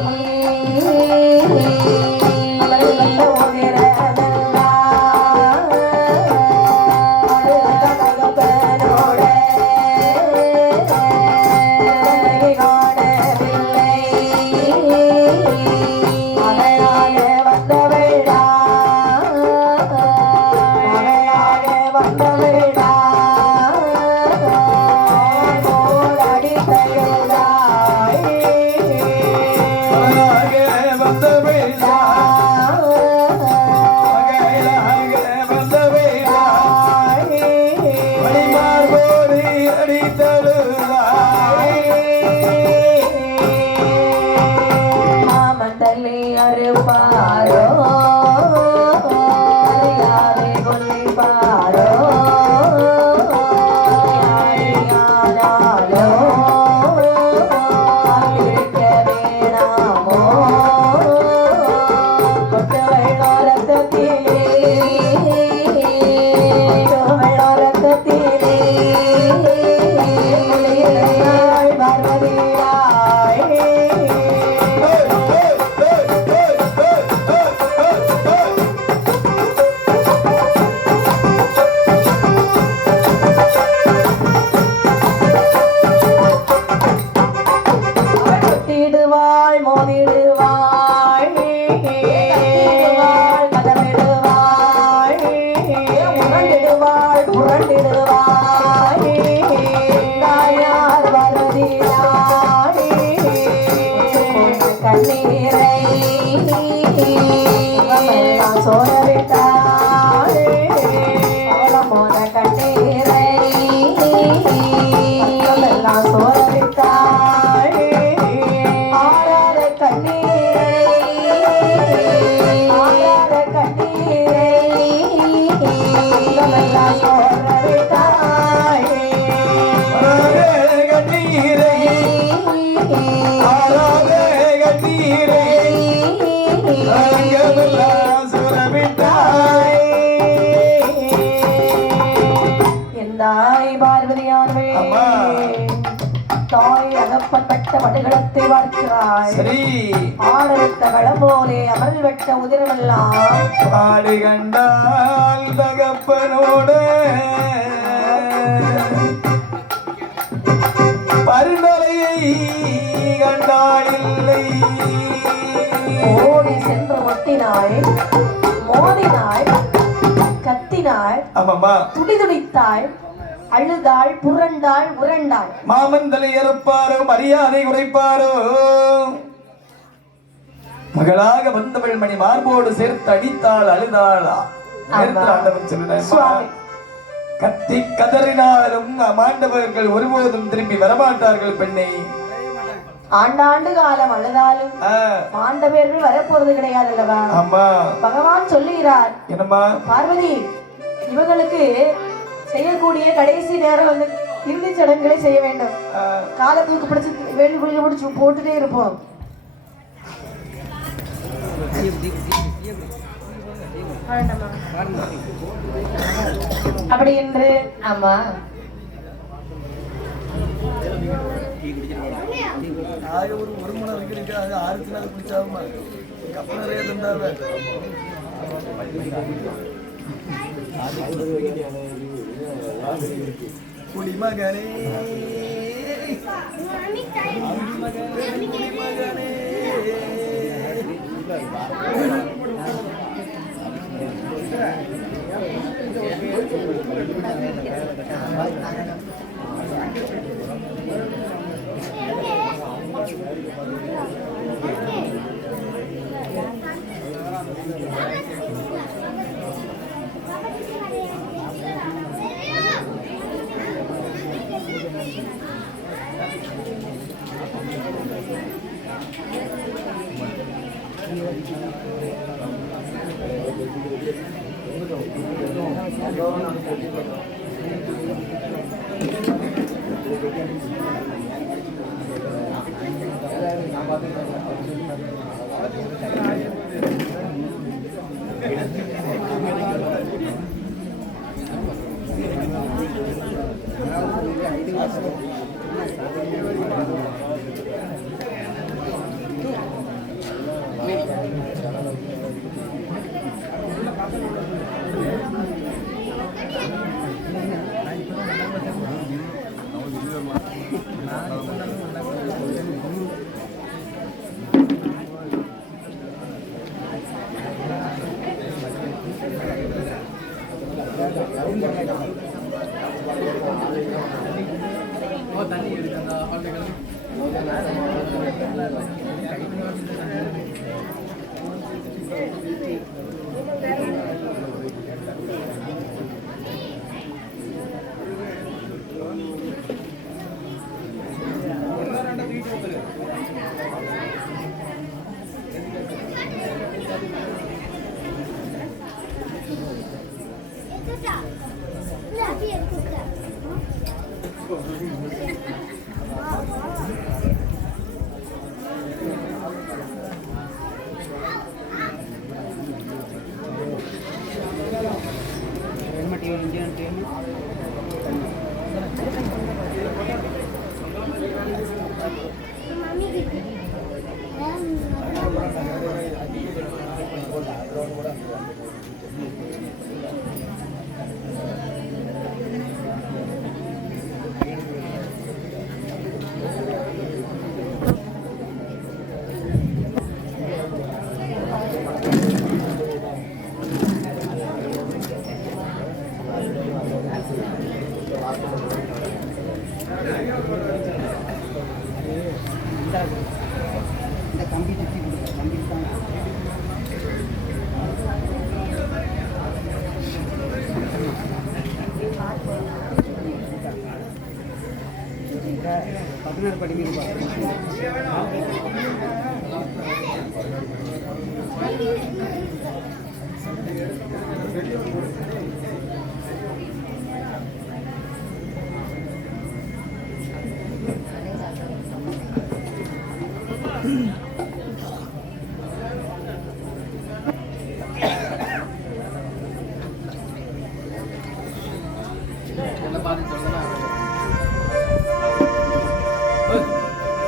வைத்த வடுகளத்தை பார்க்கிறாள். சரி ஆடெடுத்த களம்போலே அமர்ல் வெட்ட உதிரமெல்லாம் பாடு கண்டால் தகப்பனோடு பருந்தலையை கண்டால் இல்லை. ஓடி சென்று ஒட்டினாள், மோதினாள், கத்தினாள், துடிதுடித்தாள், அழுதாள், புரண்டாள், உரண்டாள். மாமந்தலை இறப்பாரோ மரியாதை குறைப்பாரோ மகளாக வந்தவள் மணி மார்போடு சேர்த்து அடித்தாள், அழுதாளா. கத்தி கதறினாலும் மாண்டவர்கள் ஒருபோதும் திரும்பி வரமாட்டார்கள் பெண்ணை. ஆண்டாண்டு காலம் அழுதாலும் மாண்டவர்கள் வரப்போறது கிடையாது அல்லவா? ஆமா பகவான் சொல்லுகிறார். என்னம்மா பார்வதி, இவங்களுக்கு செய்யக்கூடிய கடைசி நேரம் வந்து இறுதி சடங்குகளை செய்ய வேண்டும். காலத்துக்கு பிடிச்சி வேண்டி குளிக்க பிடிச்சி போட்டுட்டே இருப்போம். அப்படி என்று ஆமா ஒரு மணி இருக்கு. அது 6 நாள் குடிச்சாமா கப்பல் நிறைய தந்தாவ. குடிமகனே குடிமகனே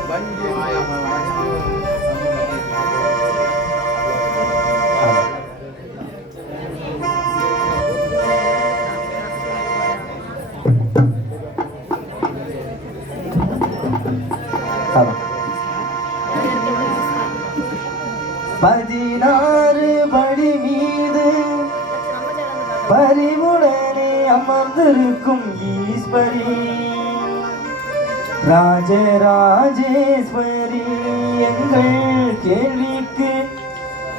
வண்டி 16 படி மீது பரிவுடனே அமர்ந்திருக்கும் ஈஸ்வரி ராஜராஜேஸ்வரி எங்கள் கேள்விக்கு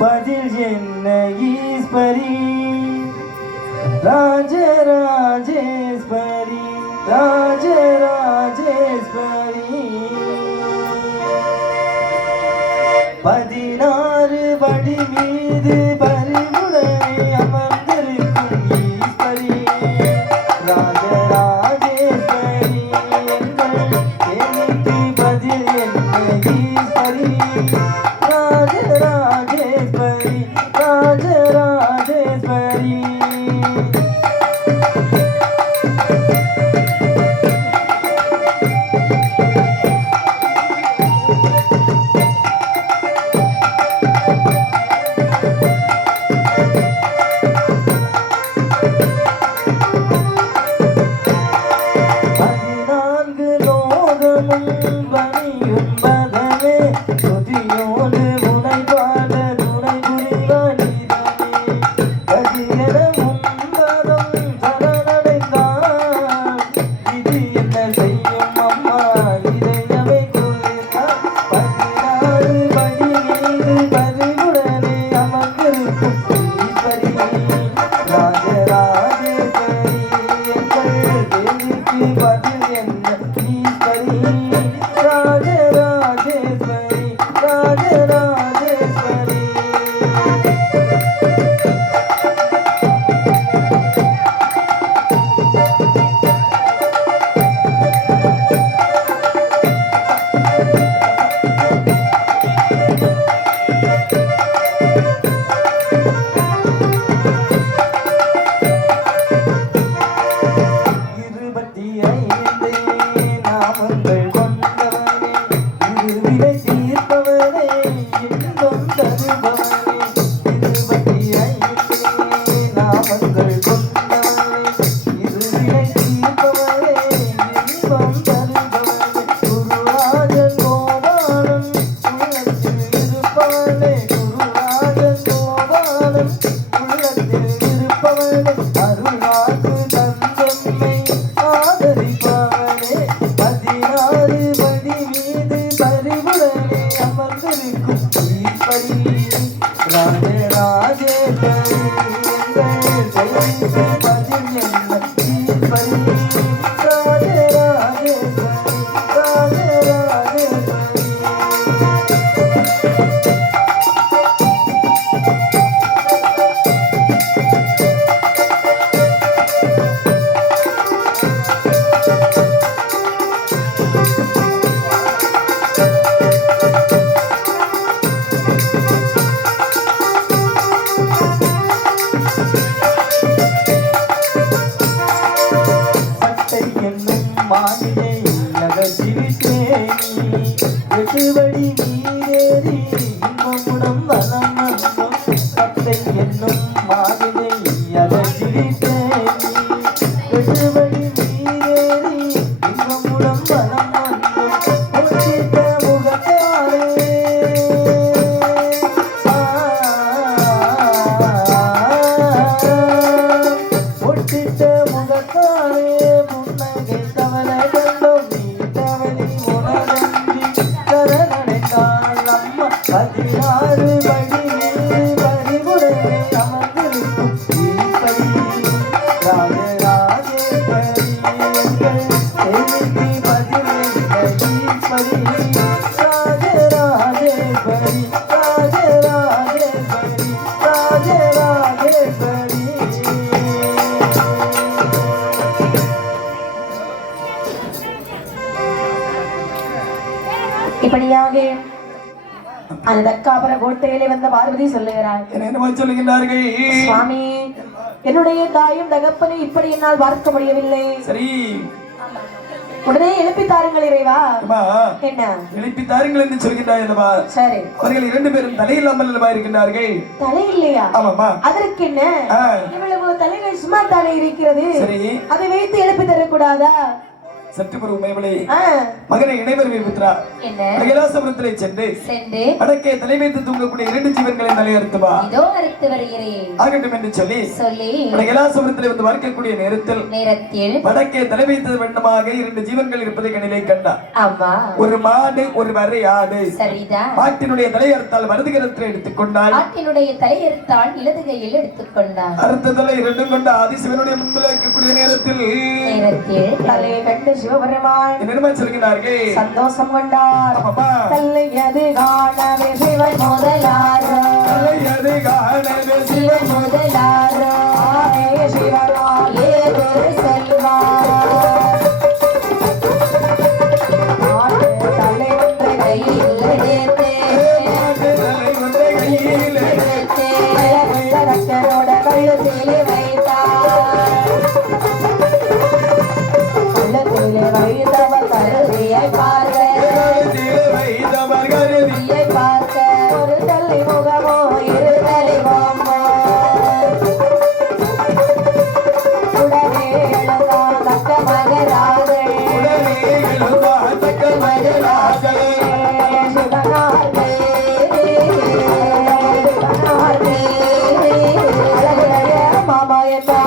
பதில் என்ன ஈஸ்வரி ராஜராஜேஸ்வரி ராஜராஜேஸ்வரி 16 படி மீது பரிவுடனே அமர்ந்திருக்கும் ஈஸ்வரி ராஜராஜேஸ்வரி எங்கள் கேள்விக்கு பதில் என்ன ஈஸ்வரி ராஜராஜேஸ்வரி ராஜராஜேஸ்வரி இப்படியாக அந்த தக்காபுர கோட்டையிலே வந்த பார்வதி சொல்லுகிறார். என்ன சொல்லுகிறார்கள்? சுவாமி, என்னுடைய தாயும் தகப்பனை இப்படி என்னால் பார்க்க முடியவில்லை. சரி, உடனே எழுப்பி தாருங்கள் இறைவா. என்ன எழுப்பி தாருங்கள் என்று சொல்கிறாய் அல்லவா? சரி. அவர்கள் 2 பேரும் தலையில்லாமல் அல்லவா இருக்கின்றார்கள்? தலை இல்லையா? ஆமாமா. அதற்கு என்ன, இவ்வளவு தலைகள் சும்மா தலை இருக்கிறது, அதை வைத்து எழுப்பி தரக்கூடாதா? சற்று பொறுமையவளே மகனை இணைவருமை புத்திரா கைலாசபுரத்திலே சென்று வடக்கே தலை வைத்து தூங்கக்கூடிய 2 ஜீவன்களை தலையறுத்துவா ஆகட்டும் என்று சொல்லி கைலாசபுரத்திலே வந்து பார்க்கக்கூடிய நேரத்தில் வடக்கே தலை வைத்தது வண்ணமாக 2 ஜீவன்கள் இருப்பதை கண்ணிலே கண்டார். ஒரு மாடு ஒரு வரை ஆடு. மாட்டினுடைய தலையறுத்தால் வலது கரத்தில் எடுத்துக்கொண்டால் அடுத்த தலை 2 கொண்ட ஆதிசிவனுடைய முன்பில் இருக்கக்கூடிய நேரத்தில் தலையை கண்டு சிவபெருமான் என்ன சொல்கிறார்கள்? சந்தோஷம் கொண்டார். தலையது காணவே சிவன் முதலாரோ, தலையது காணவே சிவன் முதலாரோ, சிவனால் ஏதொரு செல்வார். தலை ஒன்றை கையில் எடுத்தே, தலை ஒன்றை கையில் எடுத்தே, ரக்கனோட கழுத்திலே வைத்தார். வைத்தவர் கருதியை பார்க்க ஒரு தள்ளி முகமோ இரு தலை வாமோ உடனே எழுந்தான் தக்க மகராதே மாமாயத்தா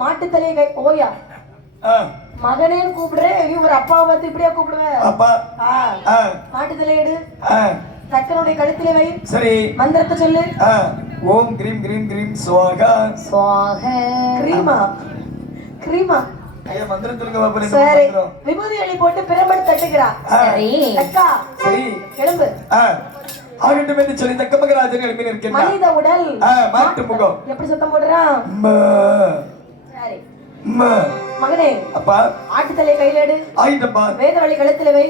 மாட்டுத்தலையை ஓயா மகனேன்னு கூப்பிடுறேன். இவர் அப்பாவை பார்த்து இப்படியா கூப்பிடுவேன்? மாட்டுத்தலை எடு, தக்கனுடைய கழுத்திலே வை. சரி, மந்திரத்தை சொல்லு. ஓம் கிரீம் கிரீம் கிரீம் ஸ்வாகா. ஸ்வாகா கிரீமா கிரீமா. ஐயா மந்திரம் சொல்லுங்க பாப்பா. சரி, விபூதி எலி போட்டு பிரம்பு தட்டுகிறா. சரி அக்கா, சரி கிளம்பு. ஆகட்டும் என்று சொல்லி தக்க மகராஜன் எழுப்பி நிற்கிறார். மனித உடல் மாட்டு முகம் எப்படி சத்தம் போடுறான்? சரி மகனே, அப்பா ஆட்டுத்தலை கையில எடு. ஆயிட்டப்பா. வேதவழி கழுத்துல வை.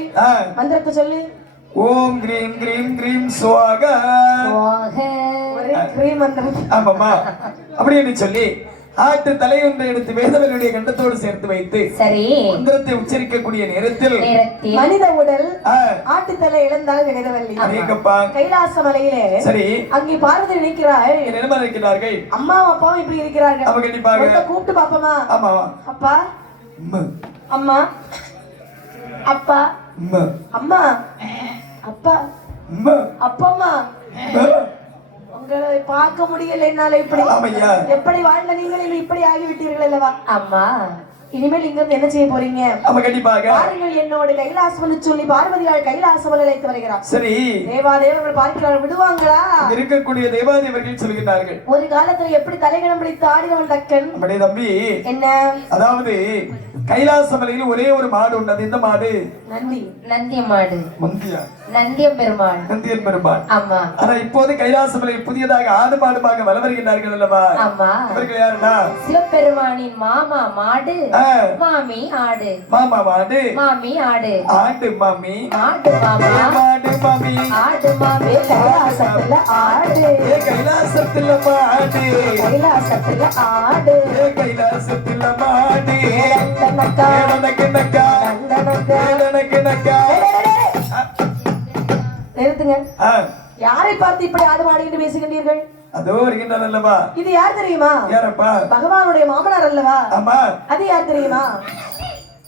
மந்திரத்தை சொல்லு. ஓம் கிரீம் கிரீம் கிரீம் ஸ்வாகா. ஸ்வாகா ஒரு கிரீம் மந்திரம். ஆமாம்மா, அப்படி என்று சொல்லி ஆட்டு தலையொன்றை எடுத்து வேதவனுடைய கண்டத்தோடு சேர்த்து வைத்து சரி மந்திரத்தை உச்சரிக்கக்கூடிய நேரத்தில் மனித உடல் ஆட்டு தலை இழந்தால் வேதவல்லி கைலாச மலையிலே சரி அங்கே பார்வதி நிற்கிறாள். என்ன நிற்கிறார்கள்? அம்மா அப்பாவும் இப்படி இருக்கிறார்கள். அவங்க கண்டிப்பாக கூப்பிட்டு பாப்பமா. ஆமா அப்பா அம்மா அப்பா அம்மா அப்பா அப்பம்மா. உங்களை பார்க்க முடியல என்னால. இப்படி எப்படி வாழ்ந்த நீங்கள் இப்படி ஆகிவிட்டீர்கள் அல்லவா? அம்மா இனிமேல் இங்க என்ன செய்ய போறீங்க? பாருங்கள், என்னோட கைலாசம் சொல்லி பார்வதியால் கைலாசம் அழைத்து வருகிறார். சரி, தேவாதேவர்கள் பார்க்கிறார்கள், விடுவாங்களா? இருக்கக்கூடிய தேவாதேவர்கள் சொல்கிறார்கள், ஒரு காலத்துல எப்படி தலைகணம் பிடித்து ஆடினவன் தக்கன். தம்பி என்ன? அதாவது கைலாசமலையில் ஒரே ஒரு மாடு உண்டது. இந்த மாடு நந்தி. நந்திய மாடு. முந்தியா நந்தியம் பெருமாள். நந்தியன் பெருமாள். ஆமா. ஆனா இப்போது கைலாசமலையில் புதியதாக ஆடு மாடுமாக வலம் வருகிறார்கள் அல்லவா? ஆமா. இவர்கள் யாருன்னா சிவபெருமானின் மாமா மாடு, மாமி ஆடு. மாமா மாடு, மாமி ஆடு. ஆடு மாமி, ஆடு மாமா, மாடு மாமி, ஆடு மாமி. கைலாசத்துல ஆடு, கைலாசத்துல மாடு, கைலாசத்துல ஆடு, கைலாசத்துல மாடு. நிறுத்துங்க. யாரை பார்த்து இப்படி ஆடு மாடுகிட்டு பேசுகின்றீர்கள்? அதோ வருகின்றார் அல்லவா? இது யார் தெரியுமா? யாரப்பா? பகவானுடைய மாமனார் அல்லவா? ஆமா. அது யார் தெரியுமா?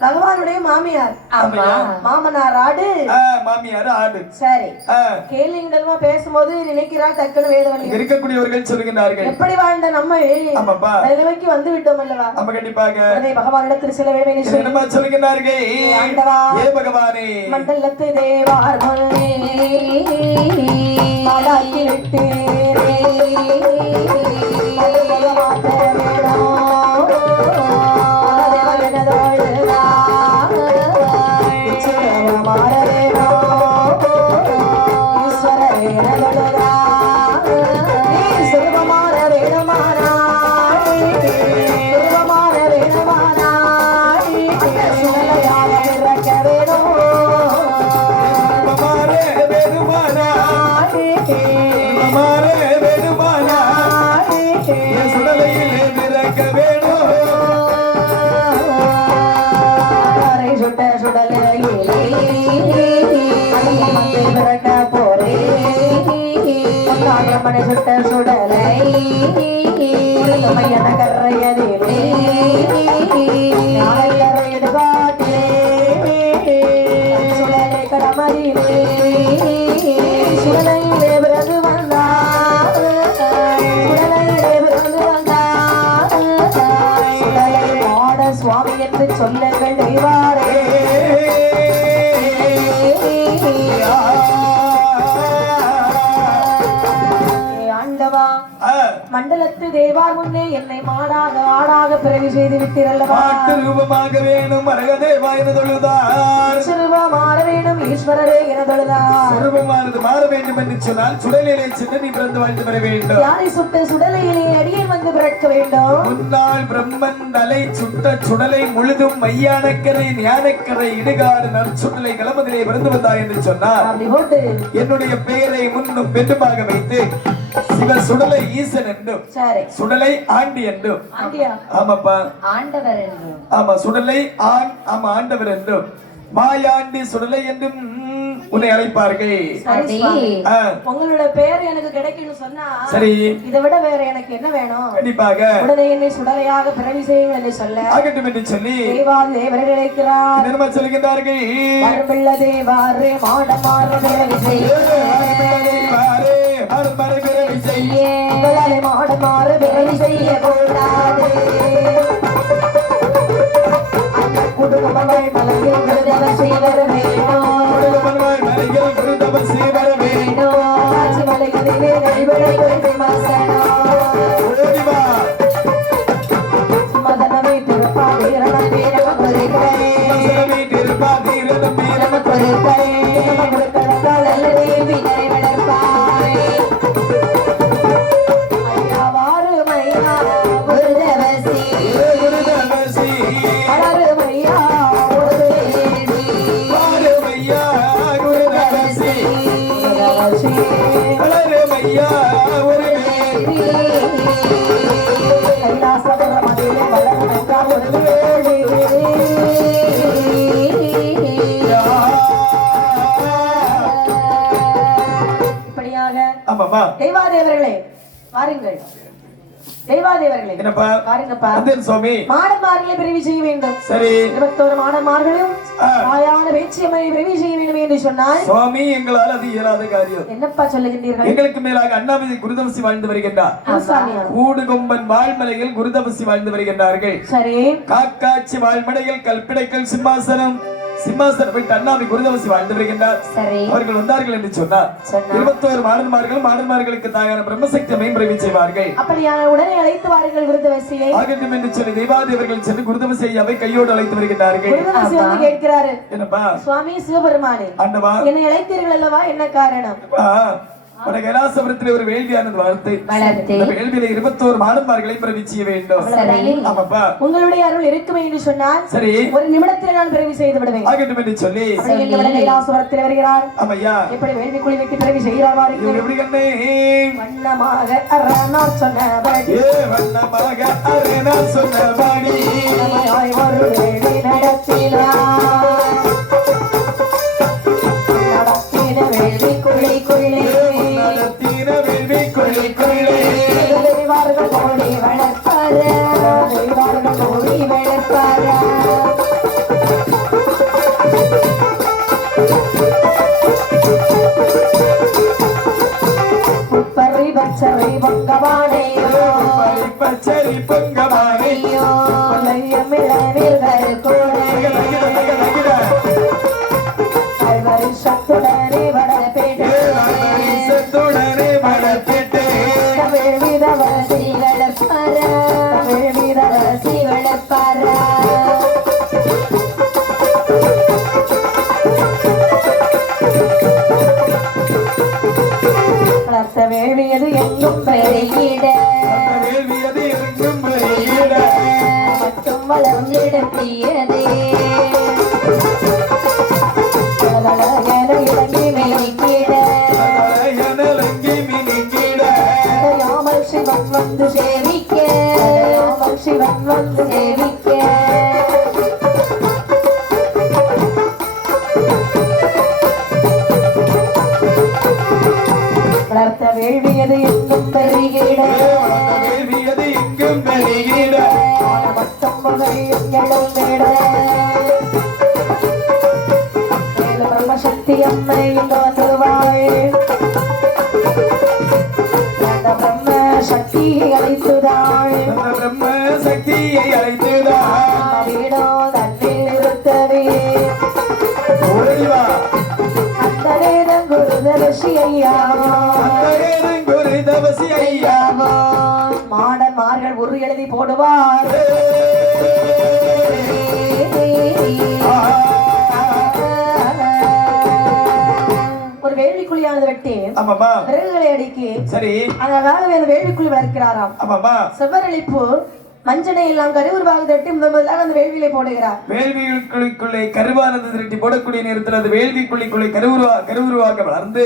பகவானுடைய மாமியார். ஆமா. மாமனார் ஆடு, மாமியார் ஆடு. சரி. கேள்விங்களமா பேசும்போது நினைக்கிறார் டக்குனு வேதவள்ளி. இருக்கக்கூடியவர்கள் சொல்லுகிறார்கள், எப்படி வாழ்ந்த நம்ம நிலைமைக்கு வந்து விட்டோம் அல்லவா? நம்ம கண்டிப்பாக அதை பகவானிடத்தில் சில வேலை சொல்லுகிறார்கள். ஏ பகவானே, மண்டலத்து தேவார் கொள்ளே மாடாக்கி விட்டு சுட்ட சுடலை மையன கரையதிலே கரையது காட்டிலே சுடலை கடமதிலே சுடலையிலே பிறகு வந்தார் சுடலையிலே பிறகு வந்தார் சுடலை மாட சுவாமி என்று சொல்லுங்கள் தெய்வாரே. மண்டலத்து தேவார் முன்னே என்னை மாடாக ஆடாக பிறவி செய்து விட்டீரல்லவா? ரூபமாக வேணும் அரகதேவா என தொழுதார். மாற வேணும் ஈஸ்வரரே என தொழுதார். ரூபமானது மாற வேண்டும் என்று சொன்னால் சுடலையிலே சென்று நீ பிறந்து வாழ்ந்து வர வேண்டும். யாரை சுட்ட சுடலையிலே அடியேன் வந்து பிறக்க வேண்டும். முன்னாள் பிரம்மன் தலை சுட்ட சுடலை முழுதும் மையானக்கரை ஞானக்கரை இடுகாடு நற்சுடலை கிளம்பதிலே பிறந்து வந்தாய் என்று சொன்னார். என்னுடைய பெயரை முன்னும் பெண்ணுமாக வைத்து சிவ சுடலை ஈசன் என்றும் சுடலை ஆண்டி என்றும் ஆமாப்பா ஆண்டவர் என்றும் ஆமா சுடலை ஆண்டவர் என்றும் மாயாண்டி சுடலை என்றும் உன்னை அழைப்பார்கள். உங்களோட பேர் எனக்கு கிடைக்கும்னு சொன்னா சரி, இதை விட வேற எனக்கு என்ன வேணும்? கண்டிப்பாக உடனே என்னை சுடலையாக பிறவி செய்யுங்கள் என்று சொல்ல ஆகட்டும் என்று சொல்லி தேவர்கள் அழைக்கிறார். என்ன சொல்லுகின்றார்கள்? வரம்பிள்ள தேவாரே மாடமாற பிறவி மாடமாற பிறவி செய்ய கூடாது. குடும்பங்கள் மலையில் விருதவ செய்வர வேணும். ஆட்சி மலைகளிலே நடைபெற மதனமே திருப்பாதீரணம் வீரம குறைக்கிறே தேவாதேவர்களே வாருங்கள். தேவாதேவர்களே என்னப்பா பாருங்கப்பா சுவாமி மாடமார்களை பிரிவு செய்ய வேண்டும். சரி 21 மாடமார்களும் ஆயான வேட்சியமை பிரிவு செய்ய வேண்டும் என்று சொன்னால் சுவாமி எங்களால் அது இயலாத காரியம். என்னப்பா சொல்லுகின்றீர்கள்? எங்களுக்கு மேலாக அண்ணாமதி குருதவசி வாழ்ந்து வருகின்றார். கூடு கொம்பன் வாழ்மலையில் குருதவசி வாழ்ந்து வருகின்றார்கள். சரி, காக்காட்சி வாழ்மலையில் கல்பிடைக்கல் சிம்மாசனம் விட்டு அண்ணாமி குருதவசி வாழ்ந்து வருகின்றார். அவர்கள் வந்தார்கள் என்று சொன்னார் 21 மாடன்மார்களுக்கு தாயான பிரம்மசக்தி மேம்பிரவி செய்வார்கள். அப்படியான உடனே அழைத்து வாருங்கள் குருதவசியை. ஆகட்டும் என்று சொல்லி தேவாதேவர்கள் சென்று குருதவசியை அவை கையோடு அழைத்து வருகின்றார்கள். குருதவசி வந்து கேட்கிறாரு, என்னப்பா சுவாமி சிவபெருமானே, ஆண்டவா என்னை அழைத்தீர்கள் அல்லவா, என்ன காரணம்? கைலாசபுரத்தில் ஒரு வேள்வியானது வாழ்த்து. வேள்வியில 21 மாடன்மார்களை பிறவி செய்ய வேண்டும். ஆமாப்பா, உங்களுடைய அருள் இருக்குமே என்று சொன்னால் சரி, ஒரு நிமிடத்தில் நான் பிறவி செய்து விடுவேன். ஆகட்டும் என்று சொல்லி கைலாசபுரத்தில் வருகிறார். ஆமையா, எப்படி வேள்வி குழி வைத்து பிறவி செய்கிறார்? எப்படி கண்ணே? வண்ணமாக அரணார் சொன்னபடி, வண்ணமாக அரணார் சொன்னபடி ஒரு வேள்வி நடத்தினார். வேள்வி குழிக்குள்ளே கோடி வளர்ப்பார, கோடி வளர்ப்பார உப்பரி பச்சரி பொங்கவானையோ பச்சரி பொங்கவானையோ கொலையமிழவீர்கள் கூட வருஷத்துடனே வடபேட்டே வருஷத்துடனே வடபேட்டே தமிழ் வீரவசி வளர்ப்பார தமிழ் வீரவசி வளர்ப்பார வளர்த்த வேள்வியது எங்கும் பெருகிட வேள்வியது எங்கும் பெருகிட மட்டும் வளர்ந்திடத்தியதே இறங்கி மேலிக்கிட யாமல் சிவன் வந்து சேவிக்க யாமல் சிவன் வந்து சேவிக்க வளர்த்த வேள்வியது எங்கும் பெருகிட வேள்வியது எங்கும் பெருகிட மட்டும் வகையும் விட பிரம்மசக்தி அம்மை இங்கு வந்துவாள் அந்த பிரம்ம சக்தியை அழைத்துதாள் பிரம்ம சக்தியை அழைத்துதான் வீடோ தன்னில் இருத்தவே அந்த நேரம் குரு தவசி ஐயாவோ மாடன்மார்கள் ஒரு எழுதி போடுவார் ஒரு வேள்விக்குழியானது வெட்டி விறகுகளை அடுக்கி சரி அதனால வேள்விக்குழி வளர்க்கிறாராம் செவ்வரளிப்பு மஞ்சனை எல்லாம் கருவுருவாக தட்டி முதலாக அந்த வேள்வியிலே போடுகிறார் வேள்விக்குள்ளிக்குள்ளே கருவானது திரட்டி போடக்கூடிய நேரத்தில் அது வேள்விக்குள்ளிக்குள்ளே கருவுருவாக வளர்ந்து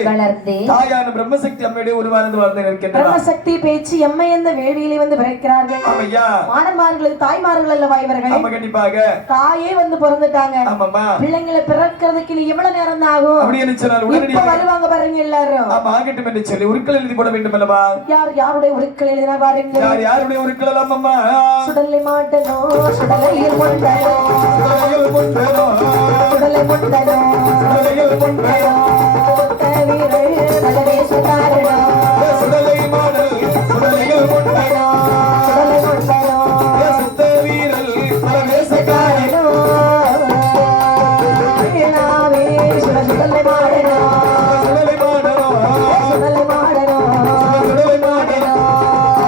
தாயான பிரம்மசக்தி அம்மையுடைய உருவானது வளர்ந்து நிற்கின்றார் பிரம்மசக்தி பேச்சு எம்மை எந்த வேள்வியிலே வந்து பிறக்கிறார்கள் மாணவர்களுக்கு தாய்மார்கள் அல்லவா இவர்கள் கண்டிப்பாக தாயே வந்து பிறந்துட்டாங்க பிள்ளைங்களை பிறக்கிறதுக்கு எவ்வளவு நேரம் தான் ஆகும் அப்படின்னு சொன்னார் வருவாங்க பாருங்க எல்லாரும் ஆகட்டும் என்று சொல்லி உருக்கள் எழுதி போட வேண்டும் அல்லவா யாருடைய உருக்கள் எழுதினா பாருங்க யாருடைய உருக்கள் அம்மா சுடலை மாட்டனோ சுடலையில் முண்டனோ சுடலை முண்டனோ சுடலை முண்டனோ வீரர் மலரே சுதாரணோ சுடலை மாடல் சுடலையில் முண்டனோ சுடலை முண்டனோ சுத்த வீரல் மலரேசகாரணோ சுடலை மாடனோ சுடலை மாடனோ சுடலை மாடனோ சுடலை மாடனோ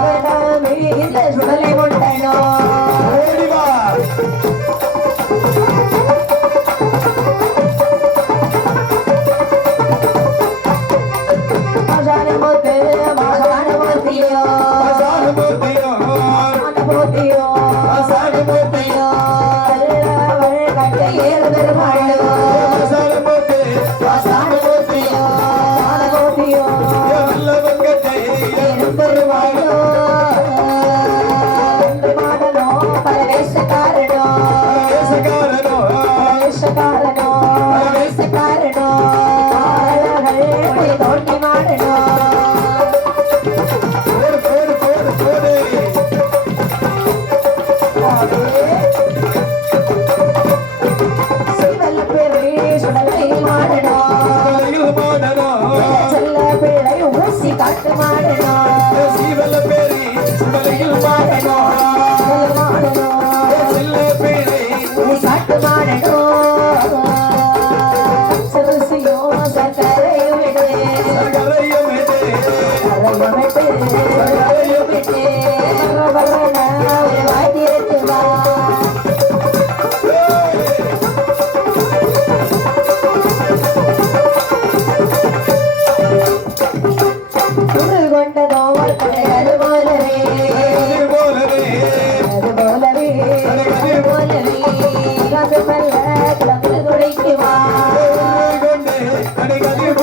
சுடலை முண்டனோ கடைகளில்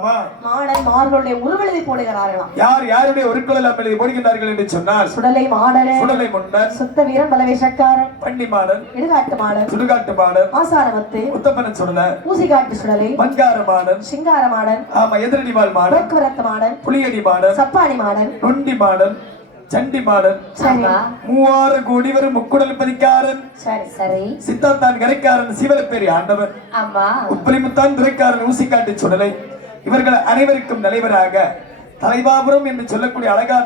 ஆமா மாடன் மார்களுடைய உருவெழுதி போடுகிறார்களாம். யார் யாருடைய உருக்கள் எல்லாம் எழுதி போடுகிறார்கள் என்று சொன்னால் சுடலை மாடன், சுடலை முன்னர், சுத்த வீரன், பலவேஷக்காரன், பண்டி மாடன், இடுகாட்டு மாடன், சுடுகாட்டு மாடன், ஆசாரவத்து, உத்தப்பன சுடல, ஊசிகாட்டு சுடலை, மண்கார மாடன், சிங்கார மாடன், ஆமா எதிரடிவாள் மாடன், போக்குவரத்து மாடன், புலியடி மாடன், சப்பானி மாடன், நொண்டி மாடன், சண்டி மாடன், மூவாறு கோடி வரும் முக்குடல் பதிக்காரன், சரி சரி, சித்தாந்தான் கரைக்காரன், சிவலப்பேரி ஆண்டவன், உப்பலிமுத்தான் துரைக்காரன், ஊசிக்காட்டு சுடலை, இவர்கள் அனைவருக்கும் தலைவராக தலைவாபுரம் என்று சொல்லக்கூடிய அழகா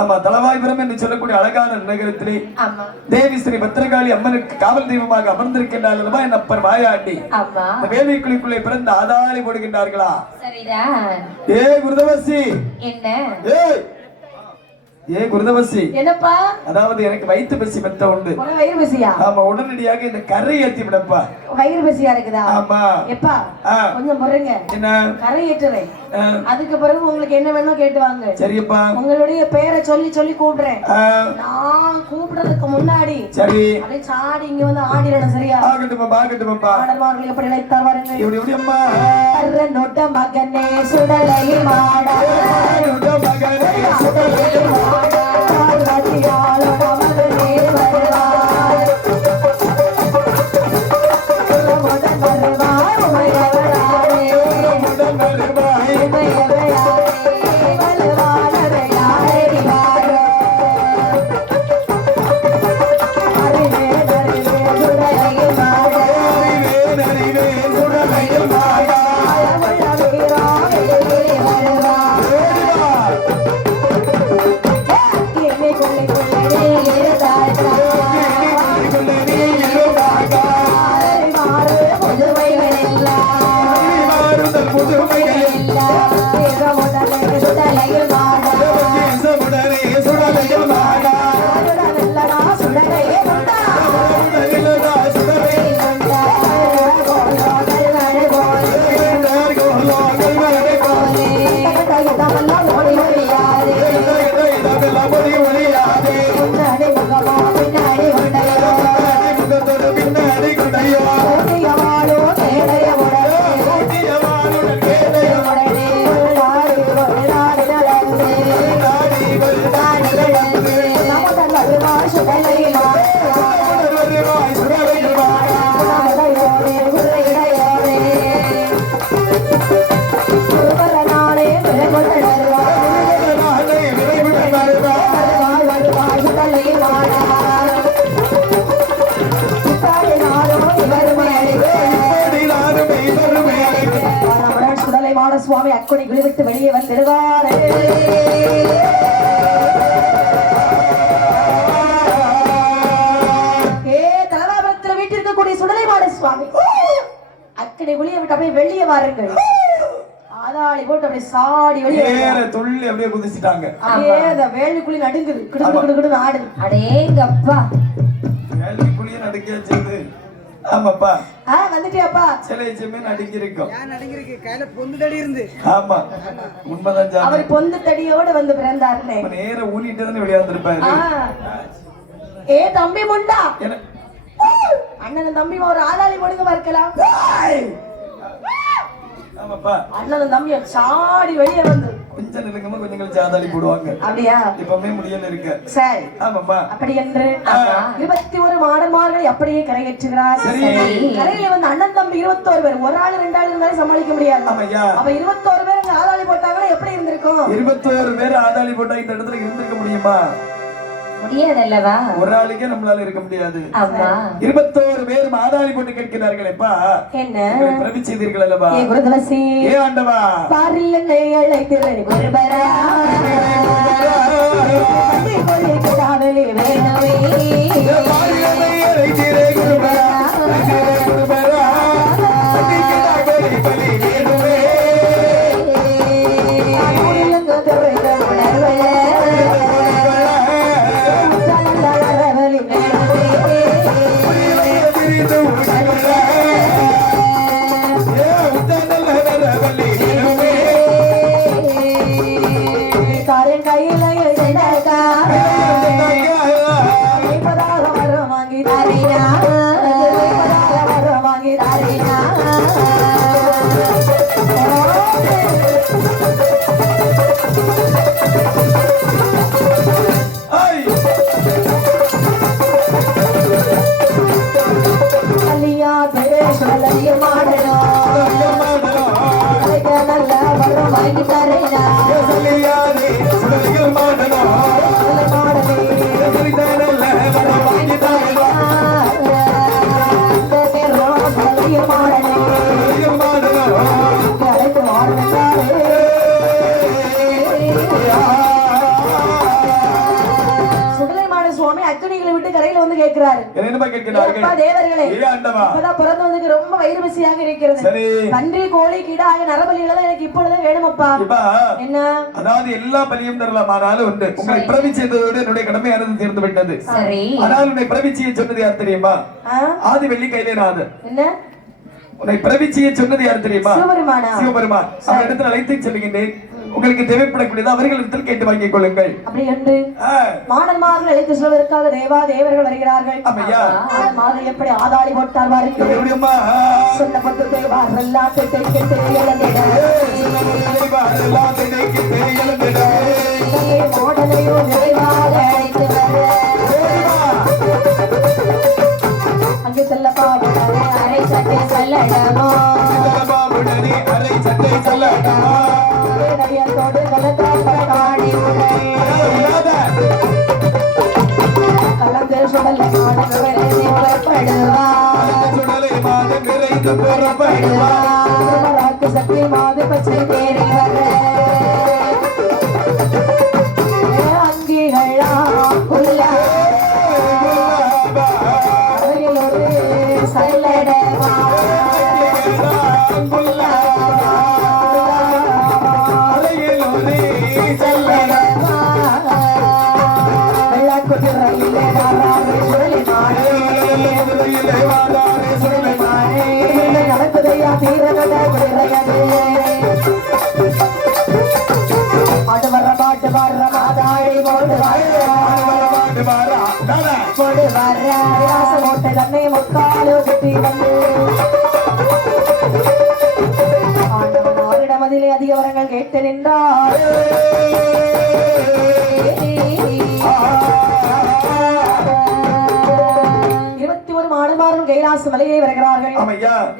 ஆமா தலவாய்புரம் என்று சொல்லக்கூடிய அழகான நகரத்திலே தேவி ஸ்ரீ பத்திரகாளி அம்மனுக்கு காவல் தெய்வமாக அமர்ந்திருக்கின்றார் அல்லவா என் அப்பர் மாயாண்டி. அந்த வேலைக்குள்ளுக்குள்ளே பிறந்த ஆதாளி போடுகின்றார்களா? ஏ குருதவசி, ஏ குருதவசி, என்னப்பா? அதாவது எனக்கு வயிற்று பசி மெத்த உண்டு. வயிறு பசியா? ஆமா, உடனடியாக இந்த கரை ஏத்தி விடப்பா. வயிறு பசியா இருக்குதா? ஆமா. எப்பா கொஞ்சம் பொறுங்க, என்ன கரை ஏற்றுறேன். அதுக்கு பிறகு உங்களுக்கு என்ன வேணுமோ கேட்டு வாங்க. சரியப்பா. உங்களுடைய பெயரை சொல்லி சொல்லி கூப்பிடுறேன். நான் கூப்பிடுறதுக்கு முன்னாடி சரி அப்படியே சாடி இங்க வந்து ஆடிடணும். சரியா? ஆகட்டும்ப்பா, ஆகட்டும்ப்பா. ஆடமார்கள் எப்படி நினைத்தார் பாருங்க. இப்படி இப்படி அம்மா நொட்ட மகனே சுடலை மாடா, நொட்ட மகனே சுடலை மாடா, ரதியாளோ மகனே வருவார், முடன் வருவார் உமையவரானே, முடன் வருவார் உமையவரானே, வலுவானவையாரே வாரோ, அறிவே நறிவே சுடலை மாடா, அறிவே சுடலை மாடா, சுவாமி அக்குடி விழுவிட்டு வெளியே வந்திடுவார். தலவாபுரத்தில் வீட்டிற்கக்கூடிய சுடலை மாட சுவாமி அக்கடி குளிய விட்டு அப்படியே வெளியே வாருங்கள். ஆதாளி போட்டு அப்படியே சாடி வெளியே துள்ளி அப்படியே குதிச்சிட்டாங்க. வேள்விக்குழி நடுங்குது, கிடு கிடு கிடு ஆடுது. அடேங்கப்பா, வேள்விக்குழிய நடுங்கியாச்சு. ஆமாப்பா, வந்துட்டியாப்பா? சிலை செம்மே நடுங்கி இருக்கும். ஏன் நடுங்கி இருக்கு? கையில பொந்து தடி இருந்து. ஆமா, உண்மைதான் ஜானி. அவர் பொந்து தடியோட வந்து பிறந்தாருனே. நேர ஊனிட்டு தான் வெளிய வந்திருப்பாரு. ஏ தம்பி முண்டா, அண்ணன் தம்பி ஒரு ஆதாளி போடுங்க பார்க்கலாம். ஆமாப்பா, அண்ணன் தம்பி சாடி வெளியே வந்து கொஞ்சம் நிலங்கமா கொஞ்சம் கழிச்சு ஆதாளி போடுவாங்க. அப்படியா? இப்பவே முடியல இருக்கு. சரி, ஆமாப்பா. அப்படி என்று 21 மாடன்மார்களை அப்படியே கரையேற்றுகிறார். கரையில வந்து அண்ணன் தம்பி 21 பேர். ஒரு ஆள் 2 ஆள் இருந்தாலும் சமாளிக்க முடியாது. அப்ப 21 பேர் இங்க ஆதாளி போட்டாங்கன்னா எப்படி இருந்திருக்கும்? 21 பேர் ஆதாளி போட்டா இந்த இடத்துல இருந்திருக்க முடியுமா? முடியாதல்லவா? ஒரு ஆளுக்கே நம்மளால இருக்க முடியாது. 21 பேர் ஆதாளி போட்டு கேட்கிறார்கள். எப்பா என்ன பிரபி செய்தீர்கள் அல்லவா? ஏ குருதவசி, ஏ ஆண்டவா, பாரில் என்னை அழைத்திரு குருபரா, பள்ளி கொள்ளி கிடாவலி வேணவே, பாரில் என்னை அழைத்திரு குருபரா, குருபரா, பள்ளி கிடாவலி பலி வேணுவே, ஊரிலங்க துறைத உணர்வல, உத்தரவலி வேணவே, புரியலைய திரிந்து உணர்வல, உத்தரவலி வேணுவே, காரன் கையில எழுந்தடா, பதாக வரம் வாங்கி தாரினா, பதாக வரம் வாங்கி தாரினா, அக்னிகளை விட்டு கரையில வந்து கேட்கிறாரு. என்னமா கேட்கிறார்கள்? அப்பா தேவர்களே, ஏ ஆண்டவா, இப்பதான் பிறந்து வந்து ரொம்ப வயிறு பசியாக இருக்கிறது. சரி, பன்றி கோழி கிடா ஆகிய நரபலிகளை தான் எனக்கு இப்பொழுதே வேணுமப்பா. என்ன? அதாவது எல்லா பலியும் தரலாம், ஆனாலும் உண்டு. உங்களை பிறவி செய்ததோடு என்னுடைய கடமையானது தீர்ந்து விட்டது. சரி, ஆனால் உன்னை பிறவி செய்ய சொன்னது யார் தெரியுமா? ஆதி வெள்ளி கையிலேநாதர். என்ன உன்னை பிறவி செய்ய சொன்னது யார் தெரியுமா? சிவபெருமானா? சிவபெருமான். அவர் இடத்துல அழைத்து செல்கின்றேன். உங்களுக்கு தேவைப்படக்கூடியது அவர்களிடத்தில் கேட்டு வாங்கிக் கொள்ளுங்கள். அப்படி என்று மாணவர்கள் அழைத்து சொல்வதற்காக தேவா தேவர்கள் வருகிறார்கள். மாதம் எப்படி ஆதாளி போட்டார் பாருங்க. சொல்லப்பட்டு தேவார் எல்லாம் கேட்டு மாடலையோ நிறைவாக அழைத்து அங்கே செல்லப்பா அரை சட்டை செல்லடமோ அரை சட்டை செல்லடமோ நடிகத்தோடு கலந்தாடி கலந்து சுடலை மாடு சக்தி மாது பச்சை தேறி வர அங்கிகளா உள்ள சல்லடமா நடக்குதையா தீரகட ஆடு வர்ற பாட்டு வர்ற மாதாழி போடு வர்ற ஓட்டை தன்னை முக்காலோ சுற்றி வந்து ஆண்டவன் மதிலே அதிக வரங்கள் கேட்டு நின்றார். 21 மாணவர்கள் கைலாச மலையை வருகிறார்கள்.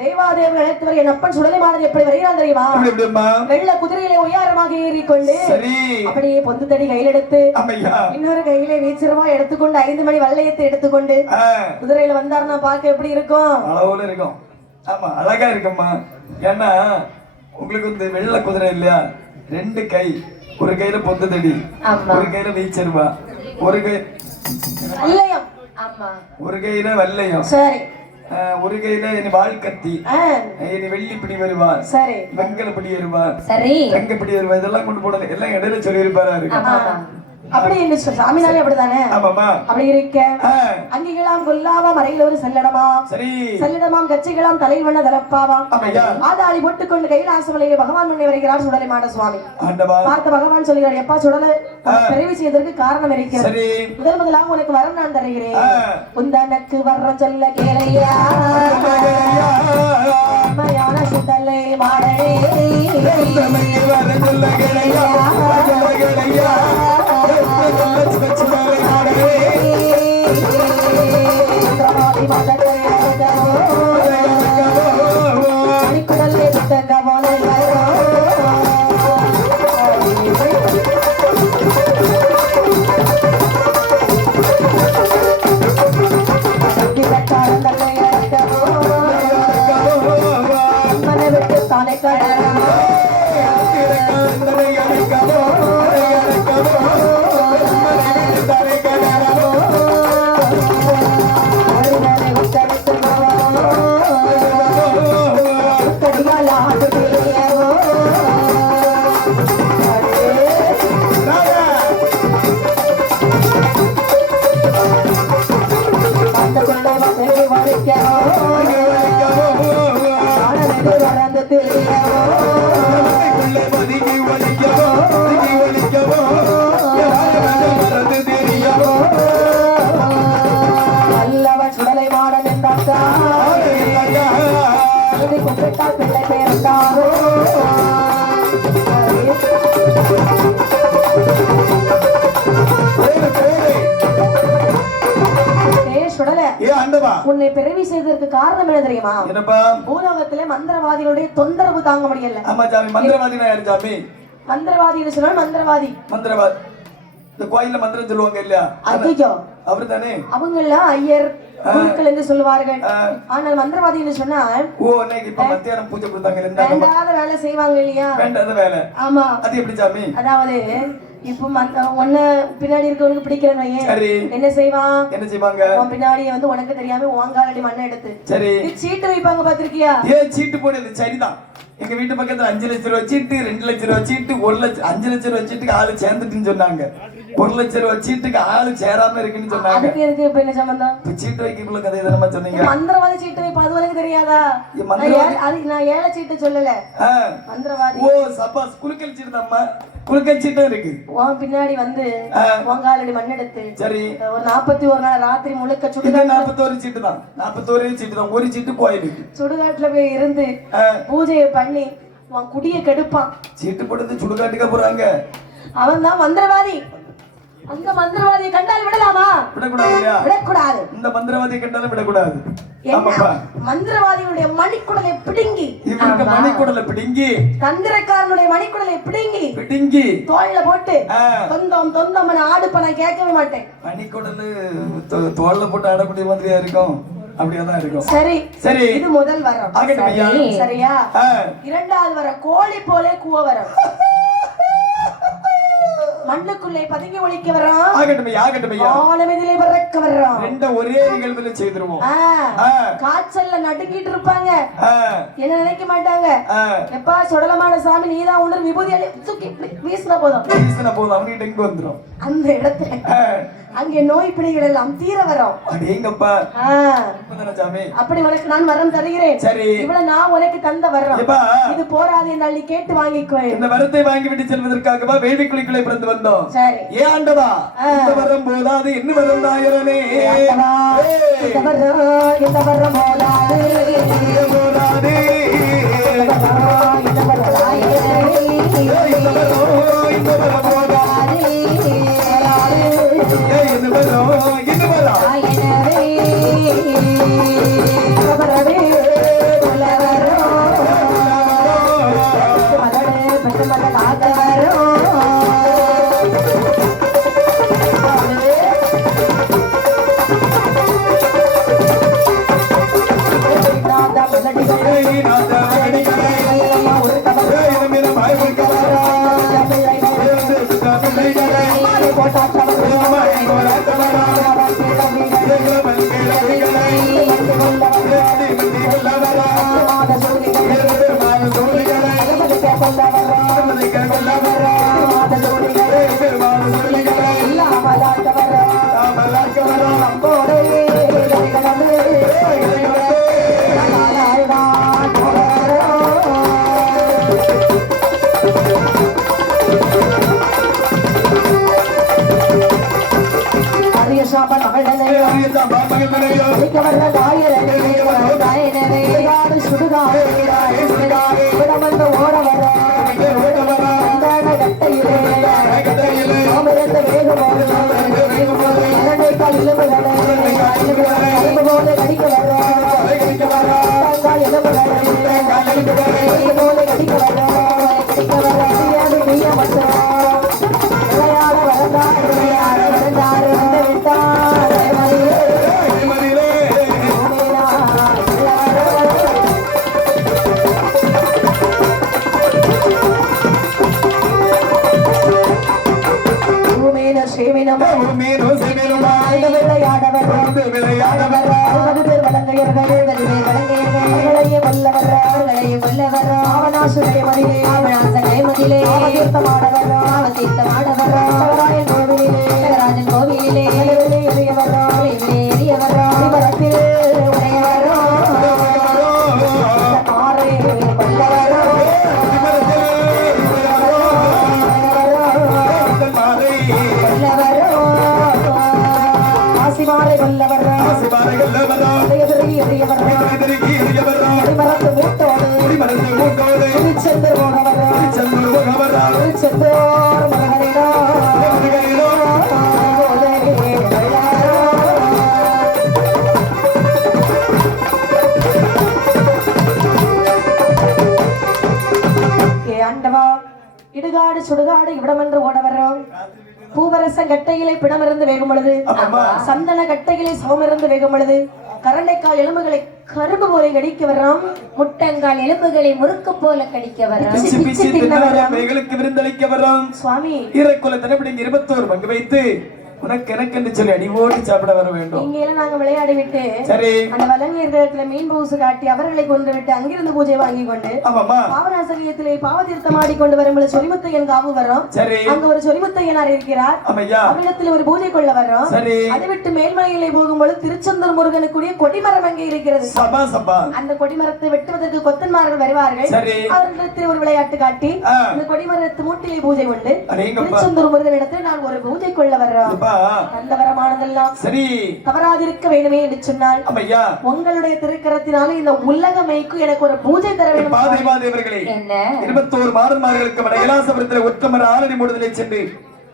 தேவாதேவர்கள் அழைத்து வர என் அப்பன் சுடலை மாணவர் எப்படி வருகிறான் தெரியுமா? வெள்ள குதிரையிலே உயரமாக ஏறிக்கொண்டு அப்படியே பொந்து தடி கையில் எடுத்து இன்னொரு கையிலே வீச்சிரமா எடுத்துக்கொண்டு 5 மணி வல்லையத்தை எடுத்துக்கொண்டு குதிரையில வந்தாருன்னா பார்க்க எப்படி இருக்கும்? இருக்கும். ஆமா, அழகா இருக்கும்மா. ஏன்னா உங்களுக்கு வந்து வெள்ள குதிரை இல்லையா, 2 கை, ஒரு கையில பொந்து தடி, ஒரு கையில வீச்சிருவா, ஒரு கை வல்லையம், ஒரு கையில வல்லையம், சரி, ஒரு கையில இனி வாள் கத்தி, இனி வெள்ளி பிடி வருவார், சரி, வெங்கல பிடி வருவார், சரி, தங்க பிடி வருவார். இதெல்லாம் கொண்டு போனது எல்லாம் இடையில சொல்லி இருப்பாரு. அப்படி என்ன சாமினாலே அப்படிதானே? அப்படி இருக்க அங்கிகளாம் கொல்லாவா மறையில் ஒரு செல்லடமா, செல்லடமாம் கட்சிகளாம் தலையில் வண்ண தலப்பாவாம் ஆதாளி போட்டுக்கொண்டு கைலாசமலையிலே பகவான் முன்னே வருகிறார் சுடலை மாட சுவாமி. பார்த்த பகவான் சொல்கிறார், எப்பா சுடலை பிறவி செய்வதற்கு காரணம் இருக்கிறது. முதலாக உனக்கு வரம் நான் தருகிறேன். உந்தனக்கு வர்றம் சொல்ல கேளையா உண்மையான சுடலை மாடனே தானே நல்லவன் சுடலை மாடன் என்றாக்கா கும்பிட்டால் பிள்ளை பேருந்தாரோ உன்னை பிறவி செய்ததற்கு காரணம் என்ன தெரியுமா? பூலோகத்திலே மந்திரவாதிகளுடைய தொந்தரவு தாங்க முடியல. மந்திரவாதி சொன்னால் மந்திரவாதி இந்த கோயில்ல மந்திரம் சொல்லுவாங்க இல்லையா, அவரு தானே. அவங்க எல்லாம் ஐயர் குருக்கள் என்று சொல்லுவார்கள். ஆனால் மந்திரவாதி என்று சொன்னா மத்தியானம் பூஜை கொடுத்தாங்க, வேண்டாத வேலை செய்வாங்க இல்லையா, வேண்டாத வேலை. ஆமா, அது எப்படி சாமி? அதாவது இப்போ ஒண்ணு பின்னாடி இருக்கவனுக்கு பிடிக்கிறேன் சரி என்ன செய்வான் என்ன செய்வாங்க உன் பின்னாடி வந்து உனக்கு தெரியாம உங்காலடி மண்ணை எடுத்து சரி சீட்டு வைப்பாங்க பாத்திருக்கியா ஏன் சீட்டு போடுது சரிதான் எங்க வீட்டு பக்கத்துல 5 லட்சம் ரூபாய் சீட்டு 2 லட்சம் ரூபாய் சீட்டு 1 லட்சம் 5 லட்சம் ரூபாய் சீட்டுக்கு ஆளு சேர்ந்துட்டுன்னு சொன்னாங்க 1 லட்சம் ரூபாய் சீட்டுக்கு ஆளு சேராம இருக்குன்னு சொன்னாங்க அதுக்கு எதுக்கு இப்ப என்ன சம்பந்தம் இப்ப சீட்டு வைக்கிறதுல கதை எதனா சொன்னீங்க மந்திரவாதி சீட்டு வைப்ப அது வரைக்கும் தெரியாதா நான் ஏழை சீட்டு சொல்லல மந்திரவாதி ஓ சபாஸ் குலுக்கல் சீட்டு அம்மா குலுக்கல் சீட்டும் இருக்கு உன் பின்னாடி வந்து உங்காலடி மண் எடுத்து சரி ஒரு 41 நாள் ராத்திரி முழுக்க சுடுகாடு 41 சீட்டு தான் 41 சீட்டு தான் ஒரு சீட்டு கோயிலுக்கு சுடுகாட்டுல போய் இருந்து பூஜையை பண்ணி உன் குடிய கெடுப்பான் சீட்டு போட்டு சுடுகாட்டுக்க போறாங்க அவன் தான் மந்திரவாதி அந்த மந்திரவாதியை கண்டால் விடலாமா விடக்கூடாது இந்த மந்திரவாதியை கண்டாலும் விடக்கூடாது மந்திரவாதியுடைய மணிக்குடலை பிடுங்கி இவருக்கு மணிக்குடலை பிடுங்கி தந்திரக்காரனுடைய மணிக்குடலை பிடுங்கி பிடுங்கி தோல்ல போட்டு தொந்தம் தொந்தம் ஆடு பணம் கேட்கவே மாட்டேன் மணிக்குடல் தோல்ல போட்டு ஆடக்கூடிய மாதிரியா இருக்கும் அப்படியாதான் இருக்கும் சரி சரி இது முதல் வரம் சரியா இரண்டாவது வரம் கோழி போலே கூவ வரம் மண்ணுக்குள்ளே பதுங்கி ஒழிக்க வர்றான் ஆலமதிலே பறக்க வர்றான் ரெண்ட ஒரே நிகழ்வுல செய்திருவோம் காய்ச்சல்ல நடுங்கிட்டு இருப்பாங்க என்ன நினைக்க மாட்டாங்க எப்பா சுடலமான சாமி நீதான் உணர் விபூதி தூக்கி வீசின போதும் அவங்கிட்ட இங்க வந்துரும் அந்த இடத்துல அங்கே நோய் பிடிகள் எல்லாம் தீர வரும் அடேங்கப்பா அப்படி உனக்கு நான் வரம் தருகிறேன் சரி இவ்வளவு நான் உனக்கு தந்த வரம் இது போராது என்றால் நீ கேட்டு வாங்கிக்கோ இந்த வரத்தை வாங்கி விட்டு செல்வதற்காகவா வேள்வி குழிக்குள்ளே பிறந்து வந்தோம் சரி ஏ ஆண்டவா இந்த வரம் போதாது என்ன வரம் தாயரனே இந்த வரம் போதாது போதாது இந்த வரம் தாயரனே இந்த வரம் போதாது இடுகாடு சுடுகாடு இவ்விடமென்று ஓட வர்றோம் பூவரச கட்டையிலே பிணமிருந்து வேகும் பொழுது சந்தன கட்டையிலே சவமிருந்து வேகும் பொழுது கரண்டைக்கால் எலும்புகளை கரும்பு போல கடிக்க வர்றோம், முட்டங்கால் எலும்புகளை முறுக்கு போல கடிக்க வர்றோம், பிச்சு பிச்சு தின்ன வர்றோம், மைகளுக்கு விருந்தளிக்க வர்றோம். சுவாமி ஈரக்குல தினப்படி 21 பங்கு வைத்து உனக்கு எனக்கு என்று சொல்லி அடிவோடி சாப்பிட வர வேண்டும். இங்க எல்லாம் நாங்க விளையாடி விட்டு சரி அந்த வலங்கியர்களிடத்துல மீன் பூசு காட்டி அவர்களை கொண்டு விட்டு அங்கிருந்து பூஜை வாங்கி கொண்டு ஆமாமா பாவநாசகியத்திலே பாவதீர்த்தம் ஆடிக்கொண்டு வரும்போது சொரிமுத்தையன் காவு வர்றோம். சரி அங்க ஒரு சொரிமுத்தையனார் இருக்கிறார், ஆமையா அவரிடத்துல ஒரு பூஜை கொள்ள வர்றோம். சரி அதை விட்டு மேல்மலையிலே போகும்போது திருச்செந்தூர் முருகனுக்குரிய கொடிமரம் அங்கே இருக்கிறது. சபா சபா அந்த கொடிமரத்தை வெட்டுவதற்கு கொத்தன்மார்கள் வருவார்கள். சரி அவர்களிடத்தில் ஒரு விளையாட்டு காட்டி இந்த கொடிமரத்து மூட்டிலே பூஜை கொண்டு திருச்செந்தூர் முருகனிடத்தில் நான் ஒரு பூஜை கொள்ள வர்றோம். நல்ல வரமானதெல்லாம் சரி தவறாதிருக்க வேண்டுமே என்று சொன்னால் ஆமையா உங்களுடைய திருக்கரத்தினால இந்த உலகமைக்கு எனக்கு ஒரு பூஜை தர வேண்டும். பாதைவாதேவர்களே என்ன 21 மாதன்மார்களுக்கு வடகலாசபுரத்தில் ஒற்றமர ஆலடி மூடுதலை சென்று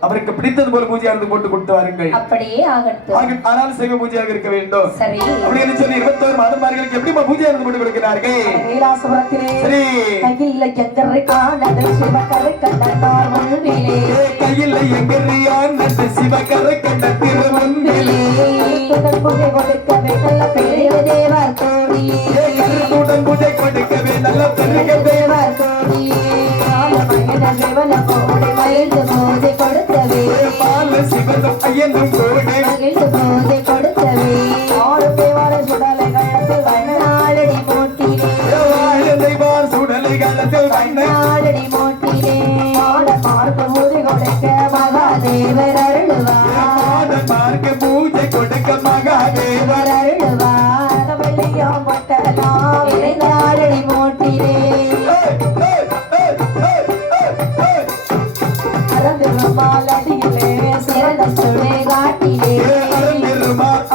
அவருக்கு பிடித்தது போல பூஜையா இருந்து போட்டு கொடுத்து வாருங்கள். அப்படியே ஆகட்டும். ஆனால் சைவ பூஜையாக இருக்க வேண்டும். சரி அப்படின்னு சொல்லி 21 மாதன்மார்களுக்கு எப்படி பூஜையா இருந்து போட்டு கொடுக்கிறார்கள்? கைலாசபுரத்திலே சரி கையில் எங்கரை காணது சிவகரை கண்டார் முன்னிலே, கையில் எங்கறியான் நட்டு சிவகரை கண்ட திருமுன்னிலே, பூஜை கொடுக்கவே நல்ல பெரிய தேவர் கோடியே, கருத்துடன் பூஜை கொடுக்கவே நல்ல பெரிய தேவர் கோடியே, சிவன கோடி மகிழ்ந்து பூஜை கொடுக்கவே, பால சிவனும் ஐயனும் கோடி மகிழ்ந்து பூஜை கொடுக்கவே, ஆறு தேவார சுடலை கழத்தில் வண்ணாளடி மூட்டிலே, வாழ்ந்தைவார் சுடலை காலத்தில் வண்ணாளடி மூட்டிலே, ஆட பார்க்க பூஜை கொடுக்க மகாதேவர் அருளுவார், பார்க்க பூஜை கொடுக்க மகாதேவர் அருளுவார், வெள்ளியாம் பட்டலாம் இறைந்தாளடி மூட்டிலே, அடியிலே சிறந்த சுடை காட்டிலே,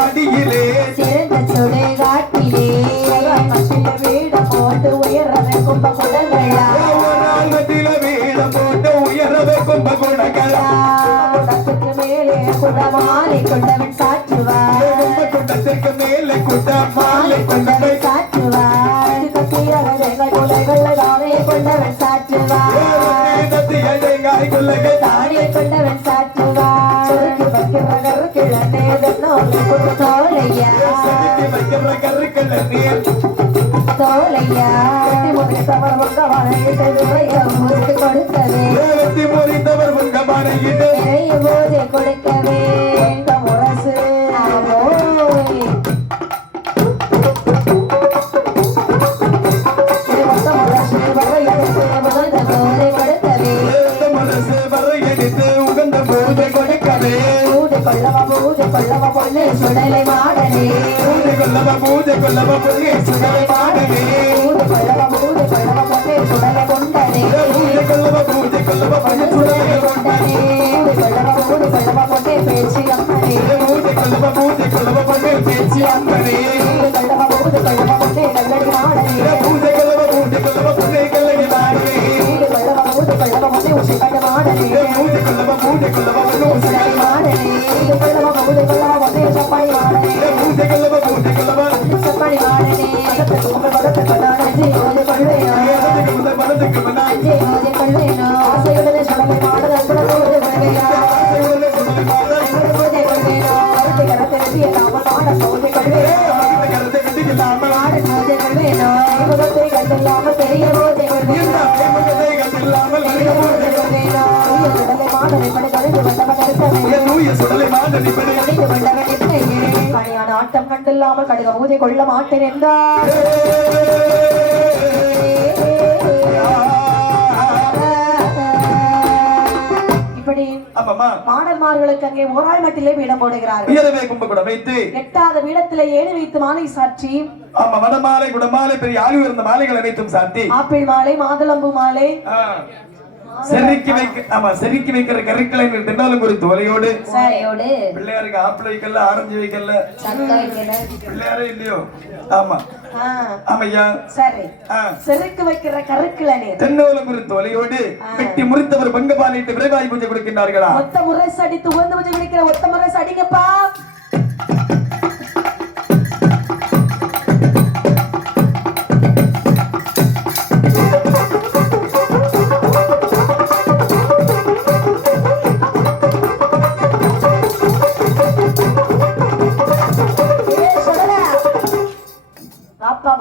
அடியிலே சிறந்த சுடை காட்டிலே, வீட போட்டு உயர்றதை கும்ப குடங்களா, வீட போட்டு உயரவே கும்ப குடங்களா, குடத்துக்கு மேலே குடமாலை கொண்டவன் சாற்றுவார், குண்டத்திற்கு மேலே குடமாலை கொண்டவன் சாற்றுவார், குலைகள் தானே கொண்டவன் சாற்றுவார், தானே கொண்டவன் சாற்றுவார், கிழனே தோலையா தோலையா தவறு கொடுக்கவே நிறைய போதை கொடுக்கவே முரசு கொள்ளவ பொண்ணு சுடலை மாடனே, பூஜை கொள்ளவ பொண்ணு சுடலை மாடனே, கொள்ளவ பொண்ணு சுடலை கொண்டனே, பூஜை கொள்ளவ பொண்ணு சுடலை கொண்டனே, கொள்ளவ பொண்ணு பேச்சு அம்மனே, பூஜை கொள்ளவ பொண்ணு பேச்சு அம்மனே, கொள்ளவ பொண்ணு கல்லடி மாடனே, பூஜை கொள்ளவ பொண்ணு கல்லடி மாடனே, கொள்ளவ பொண்ணு உசிக்கட்டு மாடனே, பூஜை கொள்ளவ பொண்ணு உசிக்கட்டு மாடனே, கொள்ளவ பொண்ணு சப்பாய் மாடனே, பூஜை கொள்ளவ சப்பாய் மாடனே, பதத்தை கொண்டாடி பூஜை கொள்வேனோ, மனதுக்கு மனாஜி பூஜை கொள்வேனோ, ஆசையுடனே சுடலை மாடல் பூஜை கொள்வேயா, பூஜை கொள்வேனோ, கரத்தை வெட்டிய நாம மாட பூஜை கொள்வேனோ, மாட பூஜை கொள்வேனோ, முகத்தை கண்டில்லாம பெரிய பூஜை கொள்வேனோ, சுடலை மாடலை படை கழிந்து வந்தவன் கருத்தவே, சுடலை மாடனி பணியான ஆட்டம் கண்டில்லாமல் கடுக பூஜை கொள்ள மாட்டேன் என்றார். இப்படி மாடன்மார்களுக்கு அங்கே ஓராள் மட்டிலே பீடம் போடுகிறார்கள். எட்டாத பீடத்திலே ஏணி வைத்து மாலை சாற்றி, வடமாலை குடமாலை பெரிய ஆளி உயர்ந்த மாலைகள் அனைத்தும் சாத்தி, ஆப்பிள் மாலை மாதுளம்பு மாலை செருக்கி வைக்கிற கருக்களை தின்னாலும் ஒரு தோலையோடு பிள்ளையாருக்கு ஆப்பிள் வைக்கல, ஆரஞ்சு வைக்கல, பிள்ளையாரே இல்லையோ? ஆமா ஆமையா சரி, செருக்கு வைக்கிற கருக்களை தென்னோலம் ஒரு தோலையோடு வெட்டி முறித்தவர் பங்கபாலிட்டு விரைவாய் பூஜை கொடுக்கின்றார்களா? ஒத்த முரசு அடித்து உகந்து பூஜை கொடுக்கிற ஒத்த முரசு அடிங்கப்பா.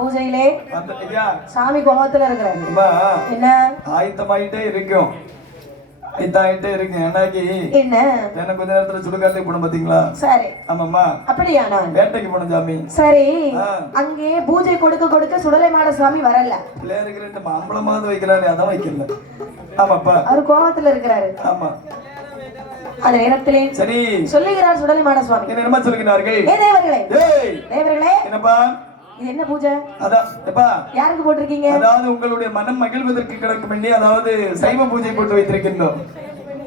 பூஜையிலே வந்துட்டியா? சாமி கோபத்துல இருக்கிறாரு. அம்மா, என்ன ஆயத்தமாயிட்டே இருக்கும். ஆயத்தாயிட்டே இருக்கு. ஏன்னாக்கி என்ன எனக்கு கொஞ்ச நேரத்துல சுடுகாட்டுக்கு போன பாத்தீங்களா? சரி. ஆமாம்மா, அப்படியானா? வேட்டைக்கு போன சாமி. சரி. ஆ. அங்கே பூஜை கொடுக்க கொடுக்க சுடலை மாட சாமி வரல. பிள்ளையாருக்கு 2 மாம்பழமாவது வைக்கிறானே, அதான் வைக்கல. ஆமாப்பா, அவர் கோபத்துல இருக்கிறாரு. ஆமா. அந்த நேரத்திலே சரி, சொல்லுகிறார் சுடலை மாட சுவாமி. என்ன சொல்லுகிறார்கள்? ஏ தேவர்களே, ஏய், தேவர்களே, என்னப்பா இது என்ன பூஜை? அதான் எப்பா, யாருக்கு போட்டிருக்கீங்க? அதாவது உங்களுடைய மனம் மகிழ்வதற்கு கிடக்கும் வேண்டி, அதாவது சைவ பூஜை போட்டு வைத்திருக்கின்றோம்.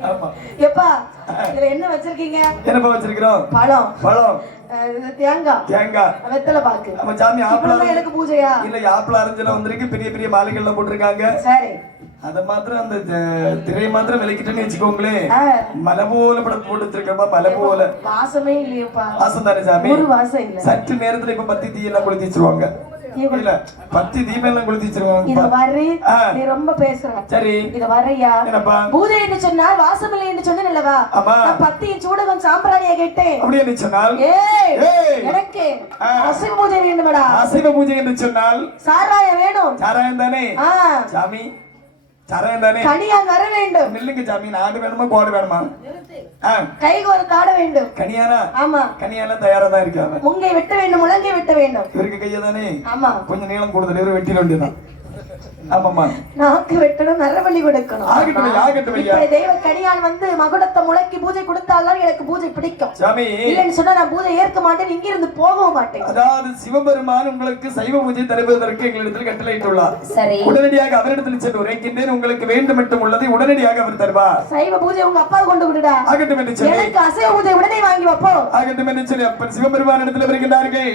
ஆமா. எப்பா, இதுல என்ன வச்சிருக்கீங்க? என்னப்பா வச்சிருக்கிறோம்? பழம், பழம், இது தேங்காய், தேங்காய், வெத்தலை பாக்கு. நம்ம சாமி ஆப்பிள் இப்படிதான் எனக்கு பூஜையா? இல்ல, ஆப்பிள் அரைஞ்செல்லாம் வந்திருக்கு. பெரிய பெரிய மாலைகள்லாம் போட்டிருக்காங்க. சரி. அத மாத்திரம் அந்த திரையை மாத்திரம் விலக்கிட்டேன்னு வச்சுக்கோங்களேன், ஆ. மலை போல படம் போட்டு வச்சிருக்கோமா, மலை போல. வாசமே இல்லையப்பா. வாசம் தானே சாமி? ஒரு வாசம் இல்ல. சற்று நேரத்துல இப்ப பத்தி தீயெல்லாம் கொளுத்தி வச்சிருவாங்க. இல்ல, பத்தி தீபம் எல்லாம் கொளுத்தி இத வச்சிருவாங்க. வர்றி, ஆ. நீ ரொம்ப பேசுற. சரி, இத வர்றியா? என்னப்பா? பூஜை என்று சொன்னால் வாசம் இல்லை என்று சொன்னேன் அல்லவா? ஆமா. நான் பத்தியின் சூடகம் சாம்பிராணியை கேட்டேன். அப்படி என்று சொன்னால், ஏய், ஏய். எனக்கு ஆ. அசைவ பூஜை வேண்டுமடா. அசைவ பூஜை என்று சொன்னால் சாராயம் வேணும். சாராயம் தானே ஆ. சாமி? சாராயம் தானே? கனியா வர வேண்டும். நில்லுங்க சாமி, நாடு வேணுமா கோடு வேணுமா? கைக்கு ஒரு தாட வேண்டும். கனியானா? ஆமா. கனியானா தயாரா தான் இருக்காங்க. முங்கை வெட்ட வேண்டும், முழங்கை வெட்ட வேண்டும். இவருக்கு கையா தானே? ஆமா. கொஞ்சம் நீளம் கூடுதல், இவரு வெட்டிட வேண்டியதான். ஆமாமா, நாக்கு வெட்டணும், நரவழி கொடுக்கணும். ஆகட்டும் ஆகட்டும் ஐயா. இப்படி தெய்வ கனியால் வந்து மகுடத்தை முழக்கி பூஜை கொடுத்தால்தான் எனக்கு பூஜை பிடிக்கும். சாமி, இல்லைன்னு சொன்னா நான் பூஜை ஏற்க மாட்டேன், இங்க இருந்து போகவும் மாட்டேன். அதாவது சிவபெருமான் உங்களுக்கு சைவ பூஜை தருவதற்கு எங்களிடத்தில் கட்டளையிட்டுள்ளார். சரி. உடனடியாக அவரிடத்தில் சென்று உரைக்கின்றேன். உங்களுக்கு வேண்டும் மட்டும் உள்ளதை உடனடியாக அவர் தருவார். சைவ பூஜை உங்க அப்பா கொண்டு விடுடா. ஆகட்டும் என்று சொல்லி, எனக்கு அசைவ பூஜை உடனே வாங்கி வைப்போம். ஆகட்டும் என்று சொல்லி அப்பன் சிவபெருமான் இடத்துல வருகின்றார்கள்.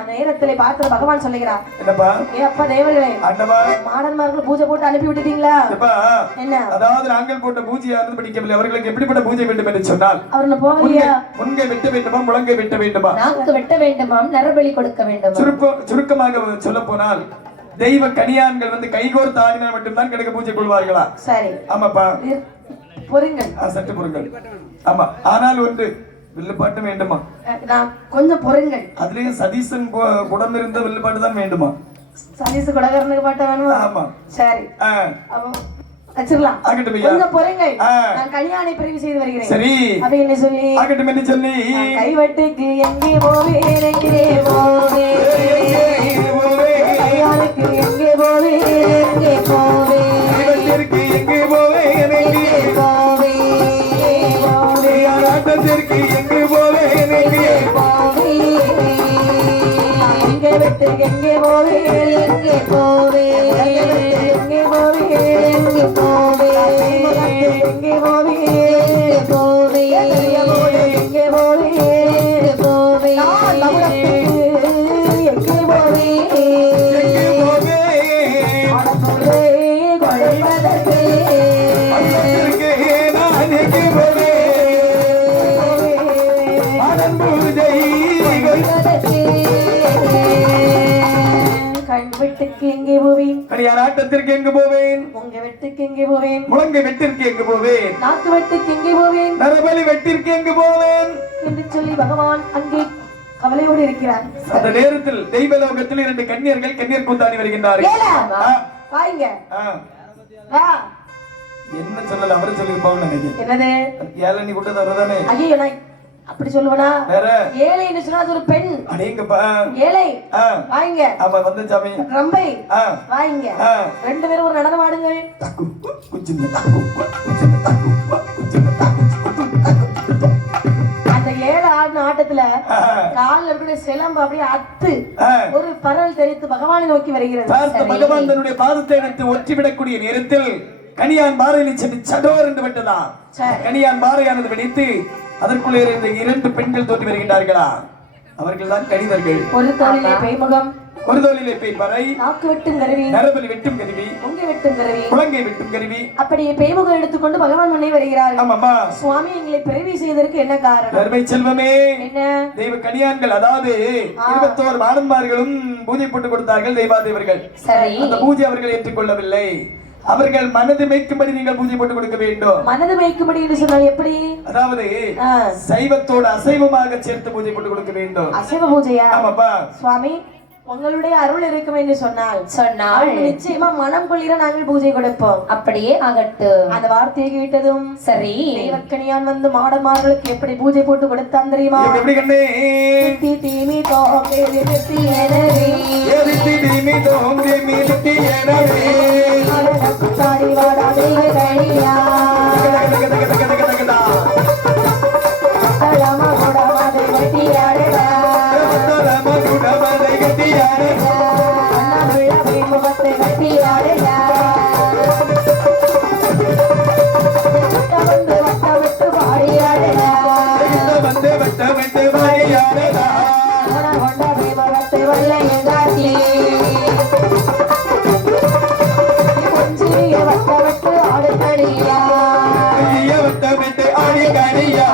அந்த நேரத்திலே பார்த்து பகவான் சொல்லுகிறார், என்னப்பா? ஏ அப்பா தேவர்களே, ஆண்டவா, மாடன்மார்கள் பூஜை போட்டு அனுப்பி விட்டுட்டீங்களா? எப்பா, என்ன? அதாவது நாங்கள் போட்ட பூஜையானது பிடிக்கவில்லை. அவர்களுக்கு எப்படிப்பட்ட பூஜை வேண்டும் என்று சொன்னால், அவர்ல போகலையா? முன்கை வெட்ட வேண்டுமா, முழங்கை வெட்ட வேண்டுமா? நாக்கு வெட்ட வேண்டுமாம், நரபலி கொடுக்க வேண்டுமா? சுருக்கமாக சொல்ல போனால், தெய்வ கனியான்கள் வந்து கைகோர்த்து ஆடினால் மட்டும்தான் கிடைக்க பூஜை கொள்வார்களா? சரி. ஆமாப்பா, பொறுங்கள். சற்று பொருங்கள். ஆமா, ஆனால் ஒன்று, வில்லுப்பாட்டு வேண்டுமா? நான் கொஞ்சம் பொறுங்கள். அதுலயும் சதீசன் குடம் இருந்த வில்லுப்பாட்டு தான் வேண்டுமா? சதீசு குடகரனுக்கு பாட்ட வேணுமா? ஆமா. சரி. ஆ. வச்சிரலாம். ஆகட்டும் ஐயா. கொஞ்சம் பொறுங்கள். ஆ. நான் கல்யாணை பிரிவு செய்து வருகிறேன். சரி. அப்படி என்ன சொல்லி? ஆகட்டும் என்று சொல்லி, கைவட்டுக்கு எங்கே போவேன், எங்கே போவேன், கல்யாணுக்கு எங்கே போவேன், எங்கே போவேன், கைவட்டிற்கு எங்கே போவேன், எங்கே போவேன், ஆட்டத்திற்கு எங்கே போவேன், எங்கே எங்கே விட்டு எங்கே போவேன், எங்கே போவேன், எங்கே போவேன், எங்கே போவேன், எங்கே போவேன், எங்கே போவேன், எங்கே போவேன், நான் தமிழத்துக்கு எங்கே போவேன், எங்கே போவேன், அடப்புலே கொடுப்பதற்கு அட்டத்திற்கு நான் எங்கே போவேன், ஆனந்த பூஜை கண் வெட்டுக்கு எங்கே போவேன், கல்யாண ஆட்டத்திற்கு எங்கு போவேன், உங்க வெட்டுக்கு எங்கே போவேன், முழங்கை வெட்டிற்கு எங்கு போவேன், நாக்கு வெட்டுக்கு எங்கே போவேன் நரபலி வெட்டிற்கு எங்கு போவேன் என்று சொல்லி பகவான் அங்கே கவலையோடு இருக்கிறார். அந்த நேரத்தில் தெய்வலோகத்தில் 2 கன்னியர்கள் கன்னியர் கூத்தாடி வருகின்றார்கள். ஏலா, ஆ, வாங்க ஆ. வா. என்ன சொல்லல, அவரு சொல்லிருப்பாங்க நினைக்கிறேன். என்னது? ஏழை நீ கூட்டத்தை வரதானே? ஐயோ, நான் அப்படி சொல்லுவனா? வேற ஏழை என்று சொன்னா அது ஒரு பெண். அடேங்கப்பா. ஏழை, ஆ, வாங்க. ஆமா வந்து சாமி. ரம்பை, ஆ, வாங்க. ஆ. 2 பேரும் ஒரு நடனம் ஆடுங்க. தக்கு குச்சிந்த தக்கு குச்சிந்த தக்கு குச்சிந்த தக்கு. அந்த ஏழை ஆடின ஆட்டத்துல ஆ. கால்ல இருக்கிற சிலம்பு அப்படியே அத்து ஆ. ஒரு பரல் தெரித்து பகவானை நோக்கி வருகிறது. பார்த்த பகவான் தன்னுடைய பாதத்தை எடுத்து ஒற்றி விடக்கூடிய நேரத்தில் கனியான் பாறையில் சென்று சடோர் என்று விட்டதா. கனியான் பாறையானது வெடித்து அதற்குள்ளே இருந்த 2 பெண்கள் தோன்றி வருகின்றார்களா. அவர்கள் தான் கணிதர்கள். ஒரு தோளிலே பேய்முகம், ஒரு தோளிலே பேய்பறை, நாக்கு வெட்டும் கருவி, நரபலி வெட்டும் கருவி, முங்கை வெட்டும் கருவி, முழங்கை வெட்டும் கருவி. அப்படியே பேய்முகம் எடுத்துக்கொண்டு பகவான் முன்னே வருகிறார்கள். ஆமாமா. சுவாமி எங்களை பிறவி செய்ததற்கு என்ன காரணம்? தர்மை செல்வமே, என்ன? தெய்வ கனியான்கள் அதாவது 21 மாடன்மார்களும் பூஜை போட்டு கொடுத்தார்கள் தெய்வாதேவர்கள். சரி. அந்த பூஜை அவர்கள் ஏற்றுக்கொள்ளவில்லை. அவர்கள் மனது மேய்க்கும்படி நீங்கள் பூஜை போட்டு கொடுக்க வேண்டும். மனது மேய்க்கும்படி என்று சொன்னால் எப்படி? அதாவது சைவத்தோடு அசைவமாக சேர்த்து பூஜை போட்டு கொடுக்க வேண்டும். அசைவ பூஜையா? ஆமாப்பா. சுவாமி உங்களுடைய அருள் இருக்கும் என்று சொன்னால் சொன்னால் நிச்சயமா மனம் குளிர நாங்கள் பூஜை கொடுப்போம். அப்படியே ஆகட்டும். அந்த வார்த்தையை கேட்டதும் சரி, தேவக்கனியான் வந்து மாடமார்களுக்கு எப்படி பூஜை போட்டு கொடுத்தான் தெரியுமா? எப்படி கண்ணே தித்தி தீமி தோகே தித்தி எனவே ஏரித்தி தீமி தோங்கி மிலிட்டி எனவே சாடி வாடா தெய்வ கனியா தலம குடமதை கட்டியாடடா தலம குடமதை கட்டியாடடா அண்ணா விழ முகத்தை கட்டியாடடா வட்ட விட்டு பாடியாடடா வந்து வட்டமிட்டு பாடியாடடா கொண்ட முகத்தை வல்லையங்காட்டி கொஞ்சிய வட்ட விட்டு ஆடுகடியா வட்டமிட்டு ஆடிகடியா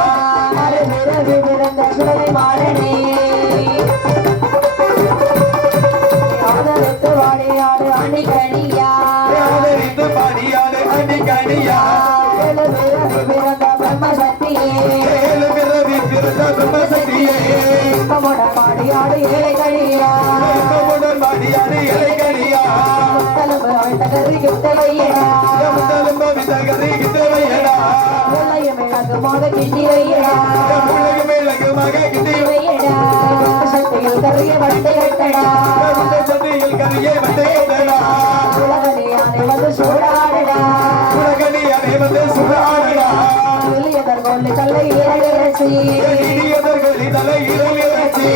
சுடலை மாடனே ஆதரித்து வாடியாடு அணிகடியா ஆதரித்து பாடியாடு அடிகடியா பிறந்த பிரம்மசக்தியே ஏழு பிறவி பிறந்த பிரம்மசக்தியே பாடியாடு ஏழைகடியா இன்பமுடன் பாடியாடு இலைகடியா முத்தலம்பு அழ்த்தகரி கிட்டவையடா முத்தலும்ப விதகரி கிட்டவையடா மிளகுமாக கிண்டிவையடா மிளகுமாக கிட்டவையடா சக்தியில் கரிய வட்டை கட்டடா சக்தியில் கரிய வட்டை கட்டடா உலகனியானை வந்து சூடாடடா உலகனியானை வந்து சூடாடடா எதற்கொள்ளி தலை இறச்சி இடியதற்கொள்ளி தலை இறச்சி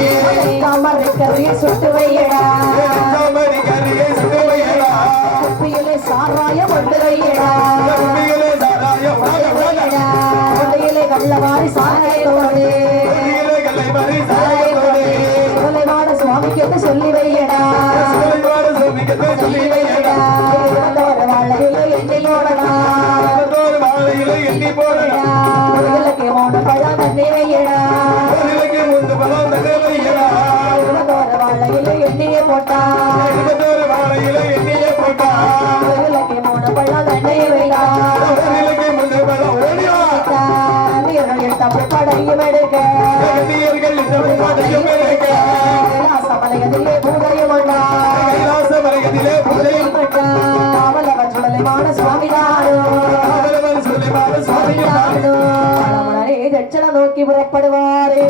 தாமரை கறியை சுட்டு வையடா தாமரை கறியை சுட்டு வையடா குப்பியிலே சாராயம் கொண்டு வையடா குப்பியிலே சாராயம் வையடா கொள்ளையிலே கள்ளவாரி சாராயத்தோடு கல்லை மாறி சாராயத்தோடு சுடலைவாட சுவாமிக்கு என்று சொல்லி வையடா சுடலைவாட சுவாமிக்கு சொல்லி வையடா வாழையிலே எண்ணெய் போடடா வாழையிலே எண்ணெய் போடடா இலக்கு மௌன பழம் தண்ணி வையடா இலக்கு முந்து பழம் தண்ணி வையடா வாழையிலே எண்ணெயை போட்டா வாழையிலே எண்ணெயை போட்டா இலக்கு மௌன பழம் தண்ணி வைடா இலக்கு முந்து பழம் ஓடிவா தமிழ் படையும் எடுக்க நீர்கள் தமிழ் படையும் எடுக்க சமலகத்திலே பூதையும் உண்டா கைலாச மலையத்திலே பூஜையும் அவலவன் சுடலைமான சுவாமிதானோ அவலவன் சுடலைமான சுவாமிதானோ தட்சணை நோக்கி புறப்படுவாரே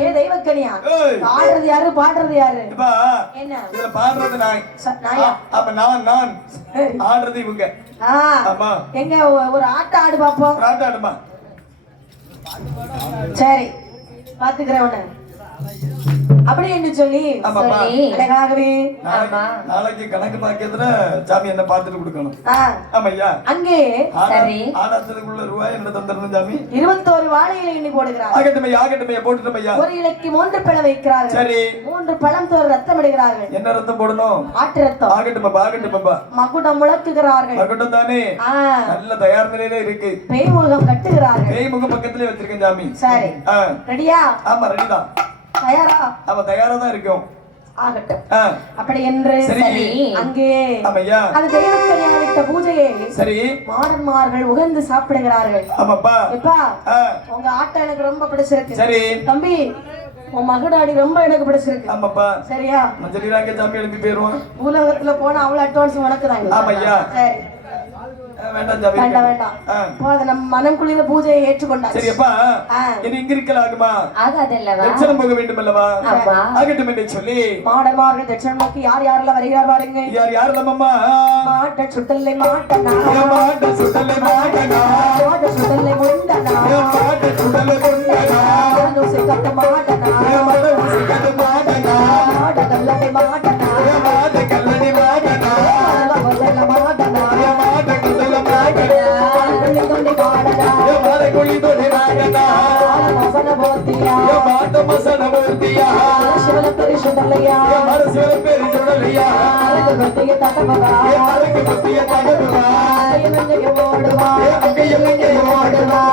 ஏ தெய்வக்கனியா பாடுறது யாரு பாடுறது யாரு என்ன இதுல பாடுறது நாயா அப்ப நான் ஆடுறது இவங்க ஆமா எங்க ஒரு ஆட்ட ஆடு பாப்போம் ஆட்டாடுமா சரி பாத்துக்கிறேன் உன்னை அப்படி என்று சொல்லி அழகாகவே நாளைக்கு கணக்கு பாக்கியத்துல சாமி என்ன பாத்துட்டு கொடுக்கணும் ஆமையா அங்கே ஆடாத்ததுக்குள்ள ரூபாய் என்ன தந்துடணும் சாமி 21 வாழையில எண்ணி போடுகிறார் ஆகட்டுமையா போட்டுட்டமையா ஒரு இலைக்கு 3 பழம் வைக்கிறார்கள் சரி 3 பழம் தோறு ரத்தம் இடுகிறார்கள் என்ன ரத்தம் போடணும் ஆட்டு ரத்தம் ஆகட்டுமா மகுடம் முழக்குகிறார்கள் மகுடம் தானே நல்ல தயார் நிலையில இருக்கு பேய்முகம் கட்டுகிறார்கள் பேய்முகம் பக்கத்திலே வச்சிருக்கேன் சாமி சரி ரெடியா ஆமா ரெடிதான் தயாரா அவ தயாரா தான் இருக்கும் ஆகட்டும் அப்படி என்று அங்கே அது தெய்வக்கனியாவிட்ட பூஜையை சரி மாடன்மார்கள் உகந்து சாப்பிடுகிறார்கள் ஆமாப்பா எப்பா உங்க ஆட்டம் எனக்கு ரொம்ப பிடிச்சிருக்கு சரி தம்பி உன் மகுடாடி ரொம்ப எனக்கு பிடிச்சிருக்கு ஆமாப்பா சரியா மஞ்சளிராங்க சாமி எழுப்பி போயிருவோம் உலகத்துல போனா அவ்வளவு அட்வான்ஸ் உனக்கு தான் ஆமையா சரி வேண்டாம் நம்ம மனம் குளிர பூஜையை ஏற்றுக்கொண்டாச்சு. சரியப்பா இனி இங்க இருக்கலாகுமா? ஆகாதல்லவா? தட்சணம் போக வேண்டும் அல்லவா? ஆகட்டும் என்று சொல்லி மாடமார்கள் தட்சணம் நோக்கி யார் யாரெல்லாம் வருகிறார் பாருங்க. யார் யாரெல்லாம் அம்மா? மாட்ட சுட்டல்லை மாட்டனா மாட்ட சுட்டல்லை மாட்டனா மாட்ட சுட்டல்லை முண்டனா மாட்ட சுட்டல்லை முண்டனா தோசை கட்ட மாட்டனா மாட்ட கட்ட மாட்டனா மாட்ட கல்லடி மாட்டனா மாட்ட கல்லடி மாட்டனா வல்லல மாட்டனா மாட்ட கல்லல மாட்டனா குளி தொடி மாடனா மசன போத்தியா மாட்ட மசன போத்தியா சிவல பெரிசுடலையா சிவல பெரிசுடலையா அரக்கு பத்திய தடமகா அரக்கு பத்திய தடமகா அங்கே ஓடுவா அங்கே ஓடுவா